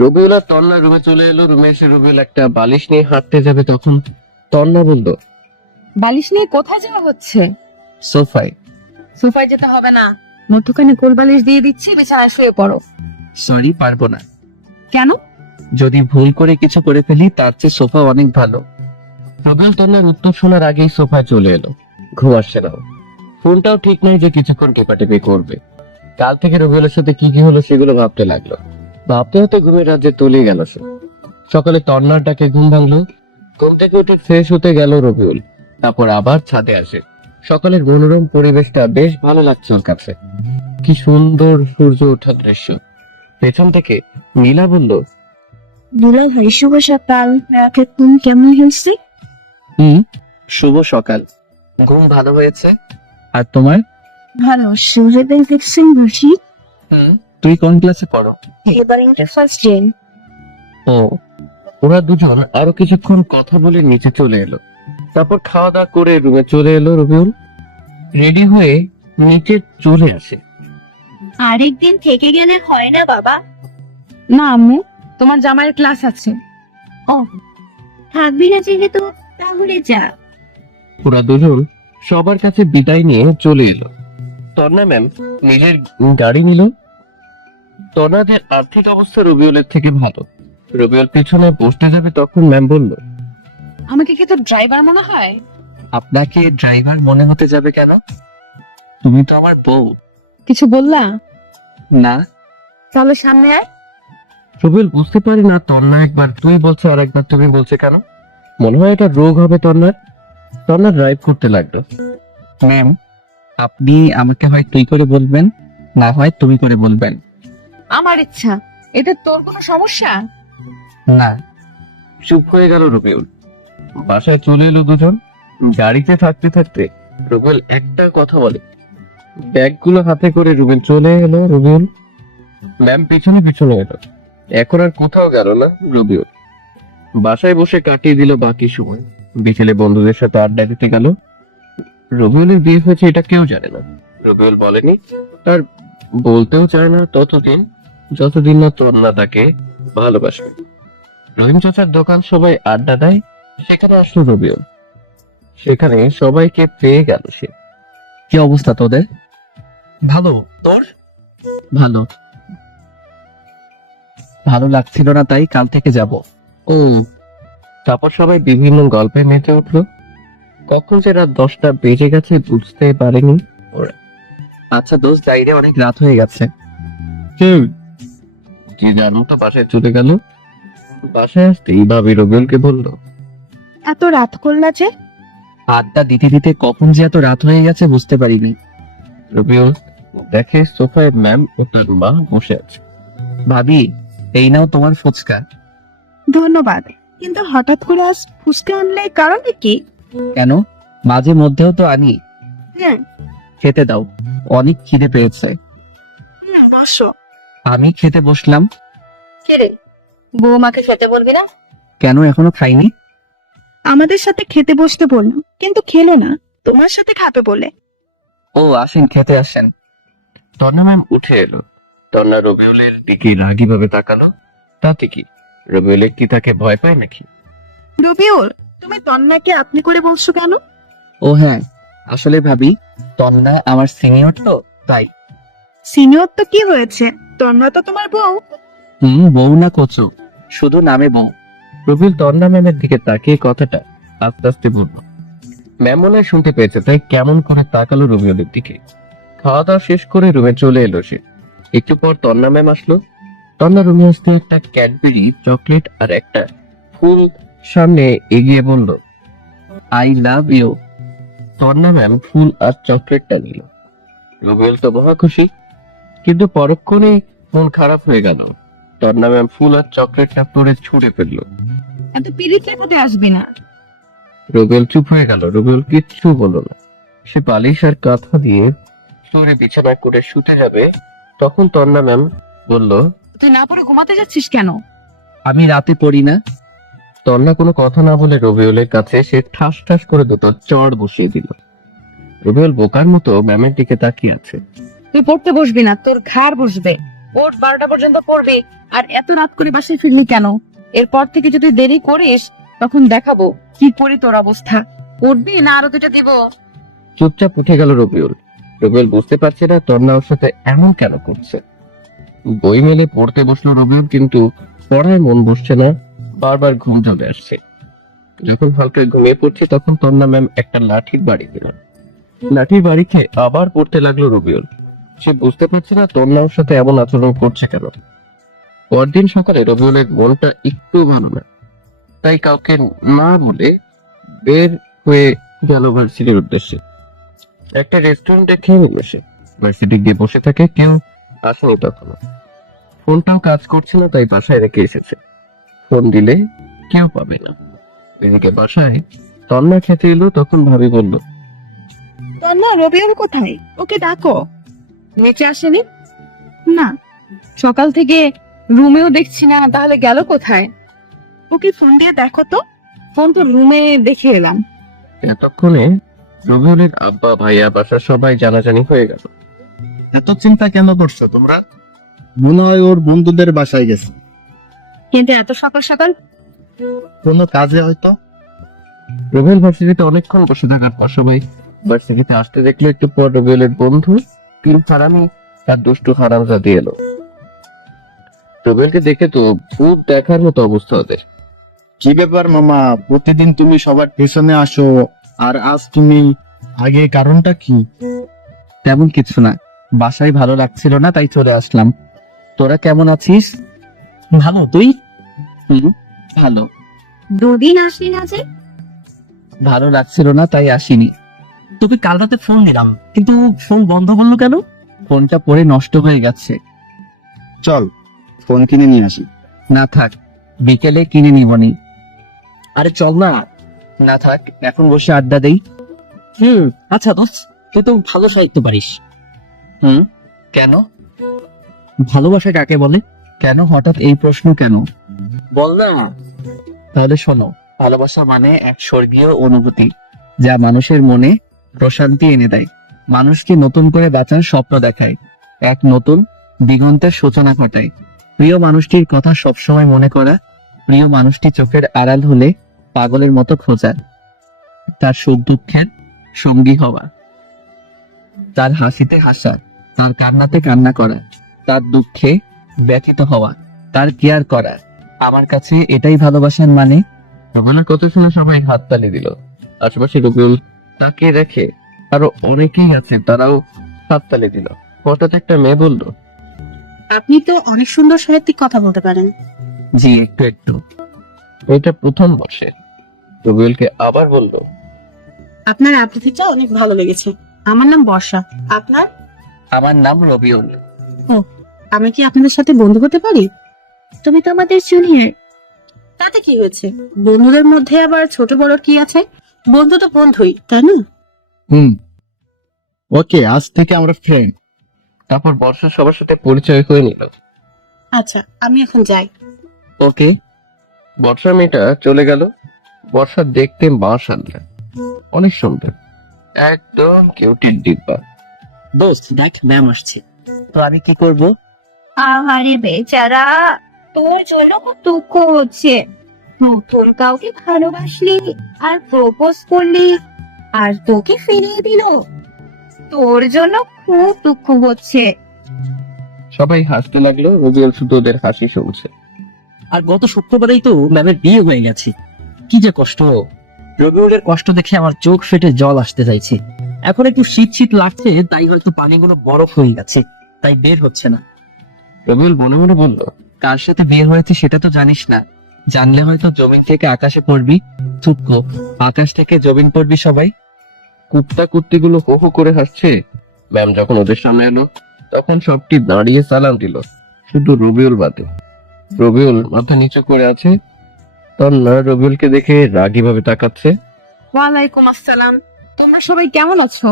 রবিউল আর তন্না রুমে চলে এলো। রুমে এসে রবিউল একটা বালিশ নিয়ে হাঁটতে যাবে, তখন তন্না বলল, বালিশ নিয়ে কোথায় যাওয়া হচ্ছে? সোফায়। সোফায় যেতে হবে না, মধ্যখানে কোল বালিশ দিয়ে দিচ্ছি, বিছানায় শুয়ে পড়ো। সরি, পারবো না। কেন? যদি ভুল করে কিছু করে ফেলি তার চেয়ে সোফা অনেক ভালো। রবিউল তন্নার উত্তর শোনার আগেই সোফায় চলে এলো। ঘুম আসছে না ওর। ফোনটাও ঠিক নাই যে কিছুক্ষণ টেপাটেপি করবে। কাল থেকে রবিউলের সাথে কি কি হলো সেগুলো ভাবতে লাগলো। ভাবতে হতে ঘুমের রাজ্যে তলিয়ে গেল সে। সকালে তন্নার ডাকে ঘুম ভাঙলো। ঘুম থেকে উঠে ফ্রেশ হতে গেল রবিউল। তারপর আবার ছাদে আসে। সকালের মনোরম পরিবেশটা বেশ ভালো লাগছে ওর কাছে। কি সুন্দর সূর্য ওঠার দৃশ্য। পেছন থেকে নীলা বলল, দুলা ভাই শুভ সকাল। রাতে ঘুম কেমন হয়েছে? শুভ সকাল। ঘুম ভালো হয়েছে। আর তোমার? ভালো। সূর্যোদয় দেখছেন বুঝি? তুই কোন ক্লাসে পড়ো? এবার ইন্টার ফার্স্ট ইয়ার। ও। ওরা দুজন আরো কিছুক্ষণ কথা বলে নিচে চলে এলো। তারপর খাওয়া দাওয়া করে রুমে চলে এলো রবিউল। রেডি হয়ে নিচে চলে আসে। আরেকদিন থেকে গেলে হয় না বাবা? না আম্মু, তোমার জামাইয়ের ক্লাস আছে। থাকবি না যেহেতু তাহলে যা। ওরা দুজন সবার কাছে বিদায় নিয়ে চলে এলো। তন্না ম্যাম নিজের গাড়ি নিল। তন্নাদের আর্থিক অবস্থা রবিউলের থেকে ভালো। রবিউল পিছনে বসতে যাবে তখন ম্যাম বলল, আমাকে কি তোর ড্রাইভার মনে হয়? আপনাকে ড্রাইভার মনে হতে যাবে কেন? তুমি তো আমার বউ। কিছু বললা? না। তাহলে সামনে আয়। রবিউল বুঝতে পারি না তন্না একবার তুই বলছে আর একবার তুমি বলছে কেন। মনে হয় এটা রোগ হবে তন্নার। তন্না ড্রাইভ করতে লাগলো। ম্যাম, আপনি আমাকে হয় তুই করে বলবেন, না হয় তুমি করে বলবেন। আমার ইচ্ছা। এটা তোর কোনো সমস্যা? না। চুপ হয়ে গেল রবিউল। বাসায় চলে এলো দুজন। গাড়িতে থাকতে থাকতে রবিউল একটা কথা বলে। ব্যাগগুলো হাতে করে রুমে চলে এলো রবিউল। ম্যাম পিছনে পিছনে এলো। এখন আর কোথাও গেল না রবিউল। বাসায় বসে কাটিয়ে দিল বাকি সময়। বিকেলে বন্ধুদের সাথে আড্ডা দিতে গেল। রবিউলের বিয়ে হয়েছে এটা কেউ জানে না। রবিউল বলেনি, আর বলতেও চায় না ততদিন যতদিন না তন্না তাকে ভালোবাসবে। রহিম চাচার দোকান সবাই আড্ডা দেয়, সেখানে আসলো রবিউল। সেখানে সবাইকে পেয়ে গেল সে। কি অবস্থা তোদের? ভালো। তোর? ভালো। ভালো লাগছিল না তাই কাল থেকে যাব। ও। তারপর সবাই বিভিন্ন গল্পে মেতে উঠলো। কখন যে রাত 10টা বেজে গেছে বুঝতে পারেনি ওরা। আচ্ছা দোস্ত, যাই রে, অনেক রাত হয়ে গেছে। যে জানো তো বাসায় চলে গেল। বাসায় আসতেই ভাবি রবিউলকে বলল, এত রাত করলা যে? আড্ডা দিতে দিতে কখন যে এত রাত হয়ে গেছে বুঝতে পারিনি। রবিউল দেখে সোফায় ম্যাম ও তার মা বসে আছে। ভাবি, এই নাও তোমার ফুচকা। ধন্যবাদ, কিন্তু হঠাৎ করে আজ ফুসকা আনলে কারণ কি? কেন, মাঝে মধ্যেও তো আনি। হ্যাঁ। খেতে দাও, অনেক খিদে পেয়েছে। বসো। আমি খেতে বসলাম। কে রে, বৌমাকে খেতে বলবি না? কেন, এখনো খাইনি? আমাদের সাথে খেতে বসতে বললো, কিন্তু খেলো না। তোমার সাথে খাবে বলে। ও আসেন, খেতে আসেন। তন্না ম্যাম উঠে এলো। তন্না রবিউলের দিকে রাগী ভাবে তাকালো। তাতে কি, রবিউল কি তাকে ভয় পায় নাকি? রবিউল, তুমি তন্নাকে আপনি করে বলছো কেন? ও হ্যাঁ, আসলে ভাবি তন্না আমার সিনিয়র তো তাই। সিনিয়র তো কি হয়েছে, তন্না তো তোমার বউ। বউ না কচু, শুধু নামে বউ। রবিউল তন্না ম্যামের দিকে তাকিয়ে কথাটা আস্তে আস্তে বলল। ম্যাম মনে হয় শুনতে পেয়েছে, তাই কেমন করে তাকালো রবিউলের দিকে। খাওয়া দাওয়া শেষ করে রুমে চলে এলো সে। একটু পর তন্না ম্যাম আসলো। তন্না রুমে আসতে একটা ক্যাডবেরি, চকলেট আর একটা ফুল সামনে এগিয়ে বলল, আই লাভ ইউ। তন্না ম্যাম ফুল আর চকলেটটা নিল। রবিউল তো মহা খুশি, কিন্তু পরক্ষণেই মন খারাপ হয়ে গেল। তন্না ম্যাম ফুল আর চকলেটটা পরে ছুঁড়ে ফেললো। এত পিরিত লেখাতে আসবি না। রবিউল চুপ হয়ে গেল। রবিউল কিচ্ছু বলল না। সে বালিশ আর কাঁথা দিয়ে সরে বিছানায় করে শুতে যাবে, তখন তন্না ম্যাম বলল, তুই না পরে ঘুমাতে যাচ্ছিস কেন? আমি রাতে পড়ি না। তন্না কোনো কথা না বলে রবিউলের কাছে সে ঠাস ঠাস করে দুটো চড় বসিয়ে দিল। রবিউল বোকার মতো ম্যামের দিকে তাকিয়ে আছে। তুই পড়তে বসবি না, তোর ঘাড় বসবে। ওর 12টা পর্যন্ত পড়বে। আর এত রাত করে বাসায় ফিরলি কেন? এরপর থেকে যদি দেরি করিস তখন দেখাবো কি করি তোর অবস্থা। পড়বি না আরো দুটো দিব? চুপচাপ উঠে গেল রবিউল। রবিউল বুঝতে পারছে না তন্না ওর সাথে এমন কেন করছে। বই মেলে পড়তে বসলো রবিউল, কিন্তু পড়ায় মন বসছে না, বারবার ঘুম চলে আসছে। যখন হালকা ঘুমিয়ে পড়ছে তখন তন্না ম্যাম একটা লাঠির বাড়ি দিল। লাঠির বাড়ি খেয়ে আবার পড়তে লাগলো রবিউল। সে বুঝতে পারছে না তন্না ওর সাথে এমন আচরণ করছে কেন। পরদিন সকালে রবিউলের মনটা একটু ভালো না, তাই কাউকে না বলে বের হয়ে গেল ভার্সিটির উদ্দেশ্যে। একটা রেস্টুরেন্টে খেয়ে নিল সে। ভার্সিটি গিয়ে বসে থাকে, কেউ আসেনি তখনও। ফোনটাও কাজ করছে না, তাই বাসায় রেখে এসেছে। ফোন দিলে কেউ পাবে না। এদিকে বাসায় তন্না খেতে এলো, তখন ভাবি বলল, তন্মা, রবিউল কোথায়? ওকে ডাকো। নিচে আসেনি? না, সকাল থেকে রুমেও দেখছি না, তাহলে গেল কোথায়? ওকে ফোন দিয়ে দেখো তো। ফোন তো রুমে দেখে এলাম। এতক্ষণে রবিউলের আব্বা, ভাইয়া, বাসার সবাই জানাজানি হয়ে গেল। এত চিন্তা কেন করছো তোমরা? মনে হয় ওর বন্ধুদের বাসায় গেছে, কিন্তু এত সকাল সকাল? কোনো কাজে হয়তো। রবিউল ভার্সিটিতে অনেকক্ষণ বসে থাকার পর সবাই ভার্সিটিতে আসতে দেখলো। একটু পর রবিউলের বন্ধু তিন হারামি তার দুষ্টু হারামজাদি এলো। রবিউলকে দেখে তো ভূত দেখার মতো অবস্থা ওদের। কি ব্যাপার মামা, প্রতিদিন তুমি সবার পেছনে আসো, আর আজ তুমি আগে, কারণটা কি? তেমন কিছু না, বাসায় ভালো লাগছিল না তাই চলে আসলাম। তোরা কেমন আছিস? ভালো, তুই? ভালো। দুদিন আসলি না যে? ভালো লাগছিল না তাই আসিনি। তোকে কাল রাতে ফোন দিলাম, কিন্তু ফোন বন্ধ করলো কেন? ফোনটা পরে নষ্ট হয়ে গেছে। চল ফোন কিনে নিয়ে আসি। না থাক, বিকেলে কিনে নিবনি। আরে চল না। না থাক, এখন বসে আড্ডা দেই। আচ্ছা দোস্ত, তুই তো ভালো সাহিত্য পারিস। কেন? ভালোবাসা কাকে বলে? কেন হঠাৎ এই প্রশ্ন কেন? বল না। তাহলে শোনো, ভালোবাসা মানে এক স্বর্গীয় অনুভূতি, যা মানুষের মনে প্রশান্তি এনে দেয়, মানুষকে নতুন করে বাঁচার স্বপ্ন দেখায়, এক নতুন দিগন্তের সূচনা ঘটায়। প্রিয় মানুষটির কথা সবসময় মনে করা, প্রিয় মানুষটি চোখের আড়াল হলে পাগলের মতো খোঁজা, তার সুখ দুঃখের সঙ্গী হওয়া, তার হাসিতে হাসা, তার কান্নাতে কান্না করা, তার দুঃখে ব্যথিত হওয়া, তার কেয়ার করা। আমার কাছে এটাই ভালোবাসার মানে। রবিউলের কথা শুনে সবাই হাততালি দিল। আশেপাশে রবিউল তাকে দেখে আরো অনেকেই আছে, তারাও হাততালি দিল। হঠাৎ একটা মেয়ে বলল, আপনি তো অনেক সুন্দর সাহিত্যিক কথা বলতে পারেন। জি, একটু একটু। এটা প্রথম বর্ষে। রবিউলকে আবার বলল, আপনার আবৃত্তিটা অনেক ভালো লেগেছে। আমার নাম বর্ষা। আপনার? আমার নাম রবিউল। আমি কি আপনাদের সাথে বন্ধু হতে পারি? তুমি তো আমাদের জুনিয়র। তাতে কি হয়েছে? বন্ধুদের মধ্যে আবার ছোট বড় কি আছে? বন্ধু তো বন্ধুই, তাই না? ওকে, আজ থেকে আমরা ফ্রেন্ড। তারপর বর্ষা সবার সাথে পরিচয় হয়ে নিল। আচ্ছা, আমি এখন যাই। ওকে। বর্ষার মেয়েটা চলে গেল। বর্ষা দেখতে মাশাআল্লাহ অনেক সুন্দর, একদম কিউটের ডিব্বা। দোস্ত দেখ, ম্যাম আসছে। তো আমি কি করব? আহারে বেচারা, তোর জন্য খুব দুঃখ হচ্ছে। নতুন কাউকে ভালোবাসলি আর প্রপোজ করলি, আর তোকে ফিরিয়ে দিল। তোর জন্য খুব দুঃখ হচ্ছে। সবাই হাসতে লাগলো, রবিউল শুধু ওদের হাসি শুনছে। আর গত শুক্রবারেই তো ম্যামের বিয়ে হয়ে গেছে। কি যে কষ্ট! রবিউলের কষ্ট দেখে আমার চোখ ফেটে জল আসতে চাইছে। এখন একটু শীত শীত লাগছে, তাই হয়তো পানিগুলো বরফ হয়ে গেছে, তাই বের হচ্ছে না। রবিউল মনে মনে বলল, কার সাথে বের হয়েছে সেটা তো জানিস না। জানলে হয়তো জমিন থেকে আকাশে পড়বি। চুপকো, আকাশ থেকে জমিন পড়বি সবাই। কুত্তা কুত্তিগুলো হো হো করে হাসছে। ম্যাম যখন ওদের সামনে এলো তখন সবটি দাঁড়িয়ে সালাম দিল, শুধু রবিউল বাদে। রবিউল মাথা নিচু করে আছে। তন্না রবিউলকে দেখে রাগী ভাবে তাকাচ্ছে। ওয়ালাইকুম আসসালাম। তোমরা সবাই কেমন আছো?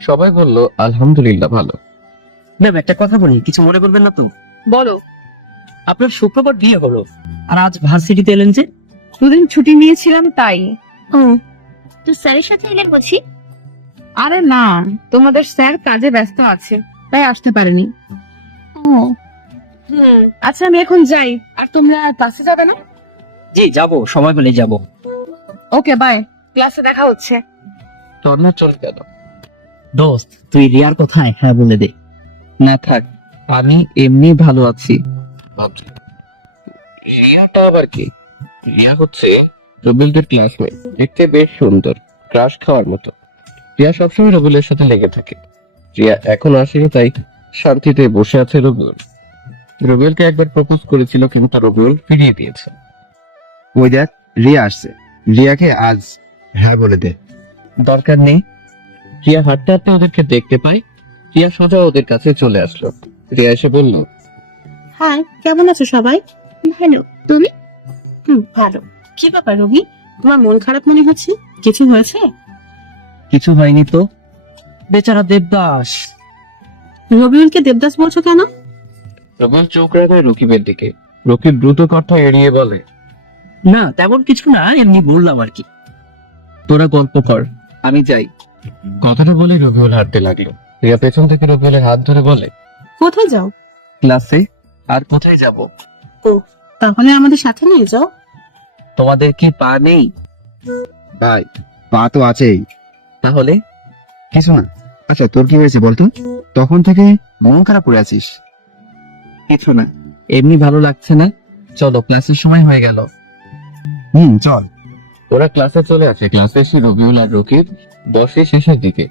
সবাই বলল আলহামদুলিল্লাহ ভালো। ম্যাম একটা কথা বলি, কিছু মনে করবেন না তো? বলো। আপনার শুক্রবার বিয়ে হলো, আর আজ ভার্সিটিতে এলেন যে? দুদিন ছুটি নিয়েছিলাম তাই। তুই স্যারের সাথে এলে বুঝি? আরে না, তোমাদের স্যার কাজে ব্যস্ত আছে তাই আসতে পারেনি। ও, আচ্ছা আমি এখন যাই, আর তোমরা ক্লাসে যাবে না? জি যাব, সময় পেলে যাব। ওকে বাই, ক্লাসে দেখা হচ্ছে। তন্না চলে গেল। দোস্ত তুই রিয়ার কোথায়, হ্যাঁ বলে দে। না থাক, আমি এমনি ভালো আছি। ভাবছি রিয়াটা আবার কি? রিয়া হচ্ছে রবিউলের ক্লাসমেট, দেখতে বেশ সুন্দর, ক্রাশ খাওয়ার মতো। রিয়া সবসময় রবিউলের সাথে লেগে থাকে। রিয়া এখন আসেনি, তাই শান্তিতে বসে আছে রবিউল। রবিউলকে একবার প্রপোজ করেছিল, কিন্তু রবিউল ফিরিয়ে দিয়েছে। ওই দেখ, রিয়া আসছে। রিয়াকে আজ হ্যাঁ বলে দে। দরকার নেই। রিয়া হাঁটতে হাঁটতে ওদেরকে দেখতে পায়। রিয়া সোজা ওদের কাছে চলে আসলো। রিয়া এসে বলল, হাই, কেমন আছো সবাই? ভালো, তুমি? ভালো। কি ব্যাপার রবি, তোমার মন খারাপ মনে হচ্ছে? কিছু হয়েছে? কিছু হয়নি তো। বেচারা দেবদাস। রবিউলকে দেবদাস বলছো কেন? রবিউল চোখ রাখায় রকিবের দিকে। রকিব দ্রুত কথা এড়িয়ে বলে, না তেমন কিছু না, এমনি বললাম আর কি। তোরা গল্প কর, আমি যাই। কথাটা বলে রবিউল হাঁটতে লাগলো। রিয়া পেছন থেকে রবিউলের হাত ধরে বলে, কোথায় যাও? ক্লাসে। আর কোথায় যাব? তাহলে আমাদের সাথে নিয়ে যাও। তোমাদের কি পা নেই? ভাই, পা তো আছেই। তাহলে কিছু না। আচ্ছা, তোর কি হয়েছে বলতো? তখন থেকে মন খারাপ করে আছিস। কিছু না, এমনি ভালো লাগছে না। চলো, ক্লাসের সময় হয়ে গেল। চল। ওরা ক্লাসে চলে আসে। ক্লাসে এসে রবিউল আর রকিব বসে শেষের দিকে।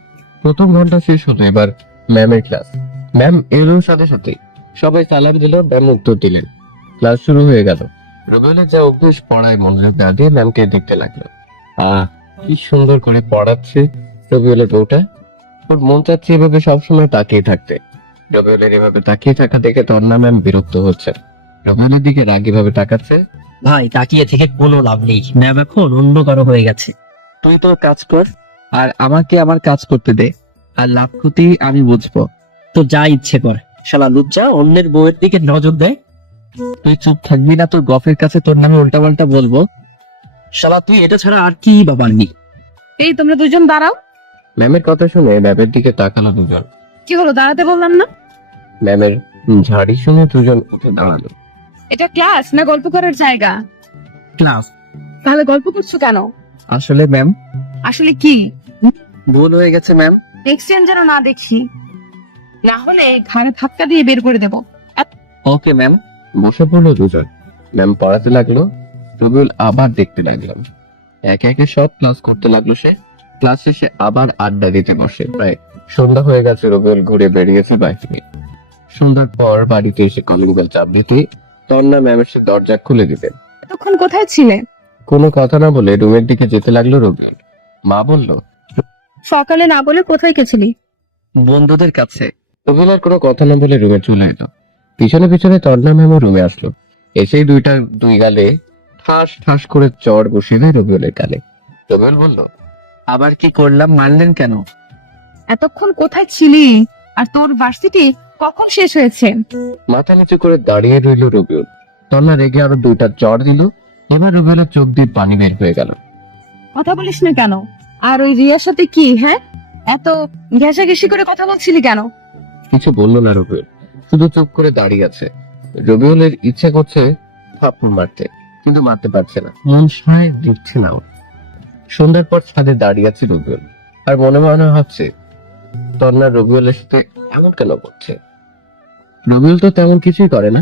প্রথম ঘন্টা শেষ হলো, এবার ম্যামের ক্লাস। ম্যাম এলোর সাথে সাথে সবাই সালাম দিল, ম্যাম উত্তর দিলেন। ক্লাস শুরু হয়ে গেল। রবিউলের যা অভ্যেস, পড়ায় মনোযোগ না দিয়ে ম্যামকে দেখতে লাগলো। কি সুন্দর করে পড়াচ্ছে রবিউলের বউটা। ওর মন চাচ্ছে এভাবে সবসময় তাকিয়ে থাকতে। রবিউলের এভাবে তাকিয়ে থাকা দেখে তন্না ম্যাম বিরক্ত হচ্ছে। রবিউলের দিকে রাগী ভাবে তাকাচ্ছে। ভাই তাকিয়ে থেকে কোনো লাভ নেই, ম্যাম এখন অন্য কারো হয়ে গেছে। তুই তোর কাজ কর, আর আমাকে আমার কাজ করতে দে। আর লাভ ক্ষতি আমি বুঝবো। তো যা ইচ্ছে কর। শালা লুচ্চা অন্যের বউয়ের দিকে নজর দেয়। তুই চুপ থাকবি না? তোর গফের কাছে তোর নামে উল্টাপাল্টা বলবো। শালা তুই এটা ছাড়া আর কি বাবার নি। এই তোমরা দুজন দাঁড়াও। ম্যামের কথা শুনে ম্যামের দিকে তাকালো দুজন। কি হলো, দাঁড়াতে বললাম না? ম্যামের ঝাড়ি শুনে দুজন উঠে দাঁড়ালো। এটা ক্লাস না গল্প করার জায়গা? ক্লাস। তাহলে গল্প করছো কেন? আসলে ম্যাম, আসলে কি? ভুল হয়ে গেছে ম্যাম। এক্সচেঞ্জ যেন না দেখি, না হলে ঘাড়ে ধাক্কা দিয়ে বের করে দেবো। Okay ma'am. বসে পড়লো দুজন। ম্যাম পড়াতে লাগলো। রবিউল আবার দেখতে লাগলাম। একে একে সব ক্লাস করতে লাগলো সে। ক্লাস শেষে আবার আড্ডা দিতে বসে। প্রায় সন্ধ্যা হয়ে গেছে। রবিউল ঘুরে বেরিয়েছে বাইরে। সন্ধ্যার পর বাড়িতে এসে কলিং বেল চাপ দিতে তন্না ম্যামের সে দরজা খুলে দিতেন। এতক্ষণ কোথায় ছিলে? কোনো কথা না বলে রুমের দিকে যেতে লাগলো রবিউল। মা বলল, সকালে না বলে কোথায় গেছিলি? বন্ধুদের কাছে। রবিউল আর কোনো কথা না বলে রুমে চলে এলো। পিছনে পিছনে তন্না ম্যামও রুমে আসলো। এসেই দুই গালে ঠাস ঠাস করে চড় বসিয়ে দেয় রবিউলের গালে। রবিউল বলল, আবার কি করলাম, মারলেন কেন? এতক্ষণ কোথায় ছিলি? আর তোর ভার্সিটি কখন শেষ হয়েছে? মাথা নিচু করে দাঁড়িয়ে রইল রবিউল। তন্না রেগে আরো দুইটা চড় দিল। এবার রবিউলের চোখ দিয়ে পানি বের হয়ে গেল। কথা বলিস না কেন? আর ওই রিয়ার সাথে কি, হ্যাঁ, এত ঘেঁষাঘেঁষি করে কথা বলছিলি কেন? কিছু বললো না রবিউল, শুধু চুপ করে দাঁড়িয়ে আছে। রবিউলের ইচ্ছা করছে থাপ্পড় মারতে, কিন্তু মারতে পারছে না, মন সায় দিচ্ছে না ওর। সন্ধ্যার পর ছাদে দাঁড়িয়ে আছে রবিউল, আর মনে মনে হচ্ছে তন্না রবিউলের সাথে এমন কেন করছে। রবিউল তো তেমন কিছুই করে না।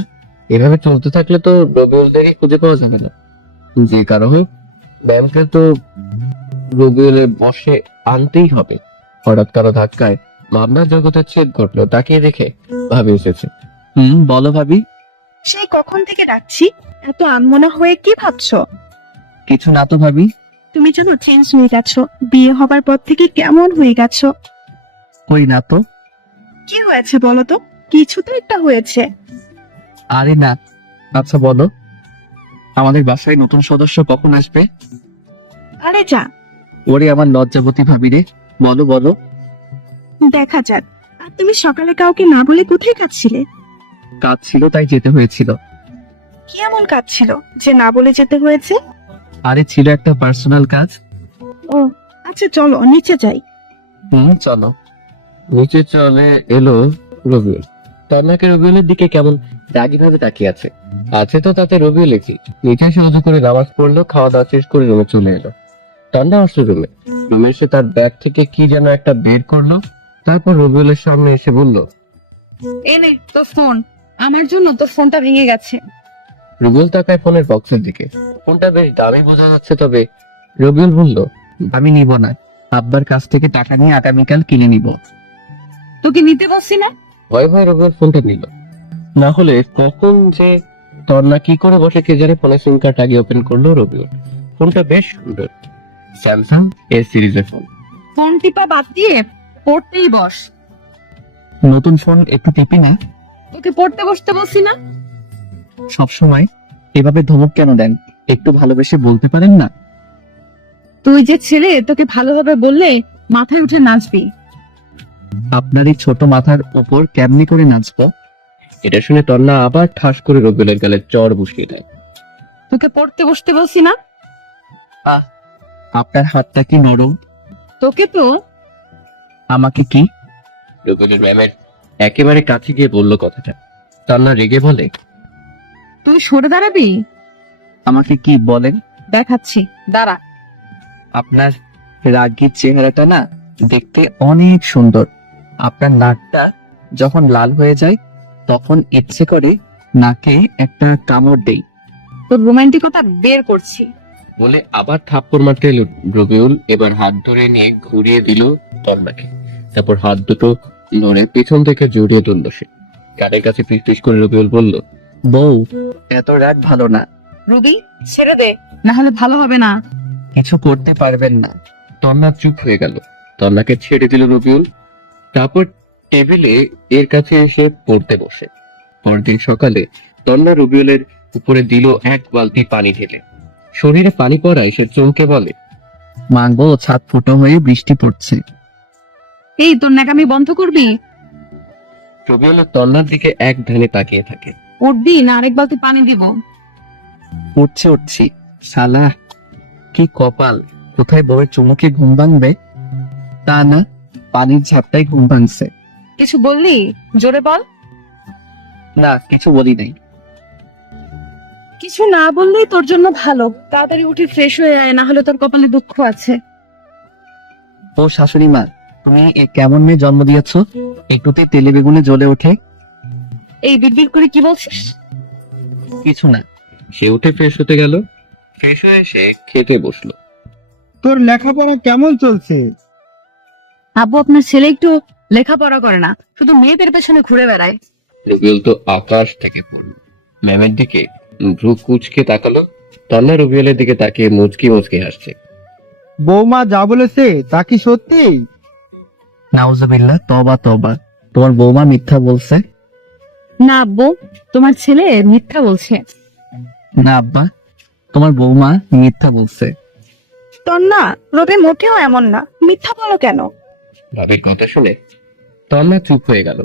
এভাবে চলতে থাকলে তো রবিউলদেরই খুঁজে পাওয়া যাবে না। যে কারো হোক, ম্যামকে তো রবিউলের বসে আনতেই হবে। হঠাৎ কারো ধাক্কায় ভাবনার জগতের ছেদ ঘটলো। তাকিয়ে দেখে ভাবি এসেছে। বলো ভাবি। সেই কখন থেকে ডাকছি, এত আনমনা হয়ে কি ভাবছো? কিছু না তো ভাবি। তুমি যেন চেঞ্জ হয়ে গেছো, বিয়ে হবার পর থেকে কেমন হয়ে গেছো। কই না তো। কি হয়েছে বলো তো? কিছু তো একটা হয়েছে। আরে না। আচ্ছা বলো, আমাদের বাসায় নতুন সদস্য কখন আসবে? আরে যা, ওরে আমার লজ্জাবতী ভাবি রে, বলো বলো। দেখা যাক। আর তুমি সকালে কাউকে না বলে কোথায় কাঁদছিলে? কাজ ছিল তাই যেতে হয়েছিল। কি এমন কাজ ছিল যে না বলে যেতে হয়েছে? আরে ছিল একটা পার্সোনাল কাজ। ও আচ্ছা, চলো নিচে যাই। চলো। নিচে চলে এলো রবিউল। তন্নাকে রবিউলের দিকে কেমন রাগী ভাবে তাকিয়ে আছে। আছে তো তাতে রবিও লেখি। নিচে এসে উজু করে নামাজ পড়লো, খাওয়া দাওয়া শেষ করে রুমে চলে এলো। তন্না আসলো রুমে এসে তার ব্যাগ থেকে কি যেন একটা বের করলো। তারপর রবিউলের সামনে এসে বলল, এনে তোর ফোন, আমার জন্য তোর ফোনটা ভেঙে গেছে। রবিউল তাকায় ফোনের বক্সের দিকে। ফোনটা বেশ দামি বোঝা যাচ্ছে, তবে রবিউল বলল, আমি নিব না। আব্বার কাছ থেকে টাকা নিয়ে আগামীকাল কিনে নিব। তোকে নিতে বলছি না? ভয় ভয় রবিউল ফোনটা নিল। না হলে কখন যে তন্না কি করে বসে কে জানে ফোনের সিম কার্ড আগে ওপেন করলো রবিউল। ফোনটা বেশ সুন্দর, স্যামসাং এ সিরিজের ফোন। ফোন টিপা বাদ দিয়ে পড়তেই বস। নতুন ফোন একটু টিপি না। তোকে পড়তে বসতে বলছি না? সবসময় এভাবে ধমক কেন দেন? একটু ভালোবেসে বলতে পারেন না? তুই যে ছেলে, তোকে ভালোভাবে বললে মাথায় উঠে নাচবি। আপনার এই ছোট মাথার উপর কেমনি করে নাচবো? এটা শুনে তন্না আবার ঠাস করে রবিউলের গালে চড় বসিয়ে দেয়। তোকে পড়তে বসতে বলছি না? আপনার হাতটা কি নরম? তোকে তো আমাকে কি? রবিউলের ম্যামের একেবারে কাছে গিয়ে বললো কথাটা। তন্না রেগে বলে, তুই সরে দাঁড়াবি? আমাকে কি বলেন? দেখাচ্ছি, দাঁড়া। আপনার রাগী চেহারাটা না দেখতে অনেক সুন্দর। আপনার নাকটা যখন লাল হয়ে যায় তখন ইচ্ছে করে নাকে একটা কামড় দেই। তোর রোমান্টিকতা বের করছি। বলে আবার থাপ্পড় মারতে এলো রবিউল। এবার হাত ধরে নিয়ে ঘুরিয়ে দিল তন্নাকে। তারপর হাত দুটো ধরে পেছন থেকে জড়িয়ে তুললো সে। কানের কাছে ফিস ফিস করে রবিউল বলল, বউ, এত রাগ ভালো না। রুবি, ছেড়ে দে, না হলে ভালো হবে না। কিছু করতে পারবেন না। তন্না চুপ হয়ে গেল। তন্নাকে ছেড়ে দিল রবিউল। তারপর টেবিলে এর কাছে এসে পড়তে বসে। পরদিন সকালে তন্না রবিউলের উপরে দিল এক বালতি পানি ঢেলে। শরীরে পানি পড়ায় সে চমকে বলে, মা গো, ছাদ ফুটো হয়ে বৃষ্টি পড়ছে। এই, তোর ন্যাকামি বন্ধ করবি? রবিউল তন্নার দিকে এক ধ্যানে তাকিয়ে থাকে। উঠবি না আরেক বালতি পানি দিব? উঠছি। শালা, কি কপাল! কোথায় বউয়ের চুমুকে ঘুম ভাঙবে, তা না, পানির ঝাপটাই ঘুম ভাঙছে। কিছু বললি? জোরে বল। না, কিছু বলি নাই। কিছু না বললেই তোর জন্য ভালো। তাড়াতাড়ি উঠে ফ্রেশ হয়ে আয়, না হলে তোর কপালে দুঃখ আছে। ও শাশুড়ি মা, তুমি এ কেমন মেয়ে জন্ম দিয়েছো? একটুতেই তেলে বেগুনে জ্বলে ওঠে। এই বিড়বিড় করে কি বলছিস? কিছু না। সে উঠে ফ্রেশ হতে গেল। ফ্রেশ হয়ে এসে খেতে বসলো। তোর লেখাপড়া কেমন চলছে? আব্বু, আপনার ছেলে একটু লেখাপড়া করে না, শুধু মেয়েদের পেছনে ঘুরে বেড়ায়। রবিউল তো আকাশ থেকে পড়লো। ম্যামের দিকে ভ্রু কুচকে তাকালো। তন্না রবিউলের দিকে তাকিয়ে মুচকি মুচকি হাসছে। বৌমা যা বলেছে তা কি সত্যি? নাউজুবিল্লাহ, তবা তবা। তোমার বৌমা মিথ্যা বলছে? না আব্বু, তোমার ছেলে মিথ্যা বলছে। না আব্বা, তোমার বৌমা মিথ্যা বলছে। তন্না, রবি মোটেও এমন না, মিথ্যা বলো কেন? ভাবির কথা শুনে তন্না চুপ হয়ে গেল।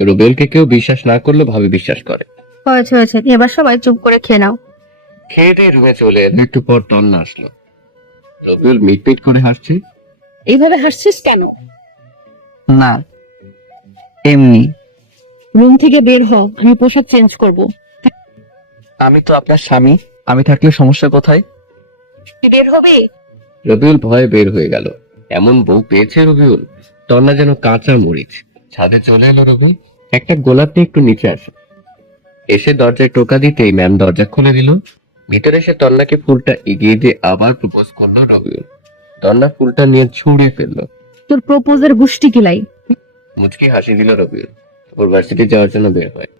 রবিউলকে কেউ বিশ্বাস না করলে ভাবি বিশ্বাস করে। হয়েছে হয়েছে, এবার সবাই চুপ করে খেয়ে নাও। খেয়ে দিয়ে রুমে চলে এলো। একটু পর তন্না আসলো। রবিউল মিটমিট করে হাসছে। এইভাবে হাসছিস কেন? না, এমনি। রুম থেকে বের হ, আমি পোশাক চেঞ্জ করব। আমি তো আপনার স্বামী, আমি থাকলে সমস্যা কোথায়? তুই বের হবি? রবিউল ভয়ে বের হয়ে গেল। এমন বউ পেয়েছে রবিউল, তন্না যেন কাঁচা মরিচ। ছাদে চলে এলো রবিউল। একটা গোলাপ নিয়ে একটু নিচে আসে। এসে দরজায় টোকা দিতেই ম্যাম দরজা খুলে দিল। ভিতরে এসে তন্নাকে ফুলটা এগিয়ে দিয়ে আবার প্রপোজ করলো রবিউল। তন্না ফুলটা নিয়ে ছুঁড়ে ফেললো। তোর প্রপোজের গুষ্টি কিলাই। মুচকি হাসি দিল রবিউল। ওর ভার্সিটি যাওয়ার জন্য বের হয়।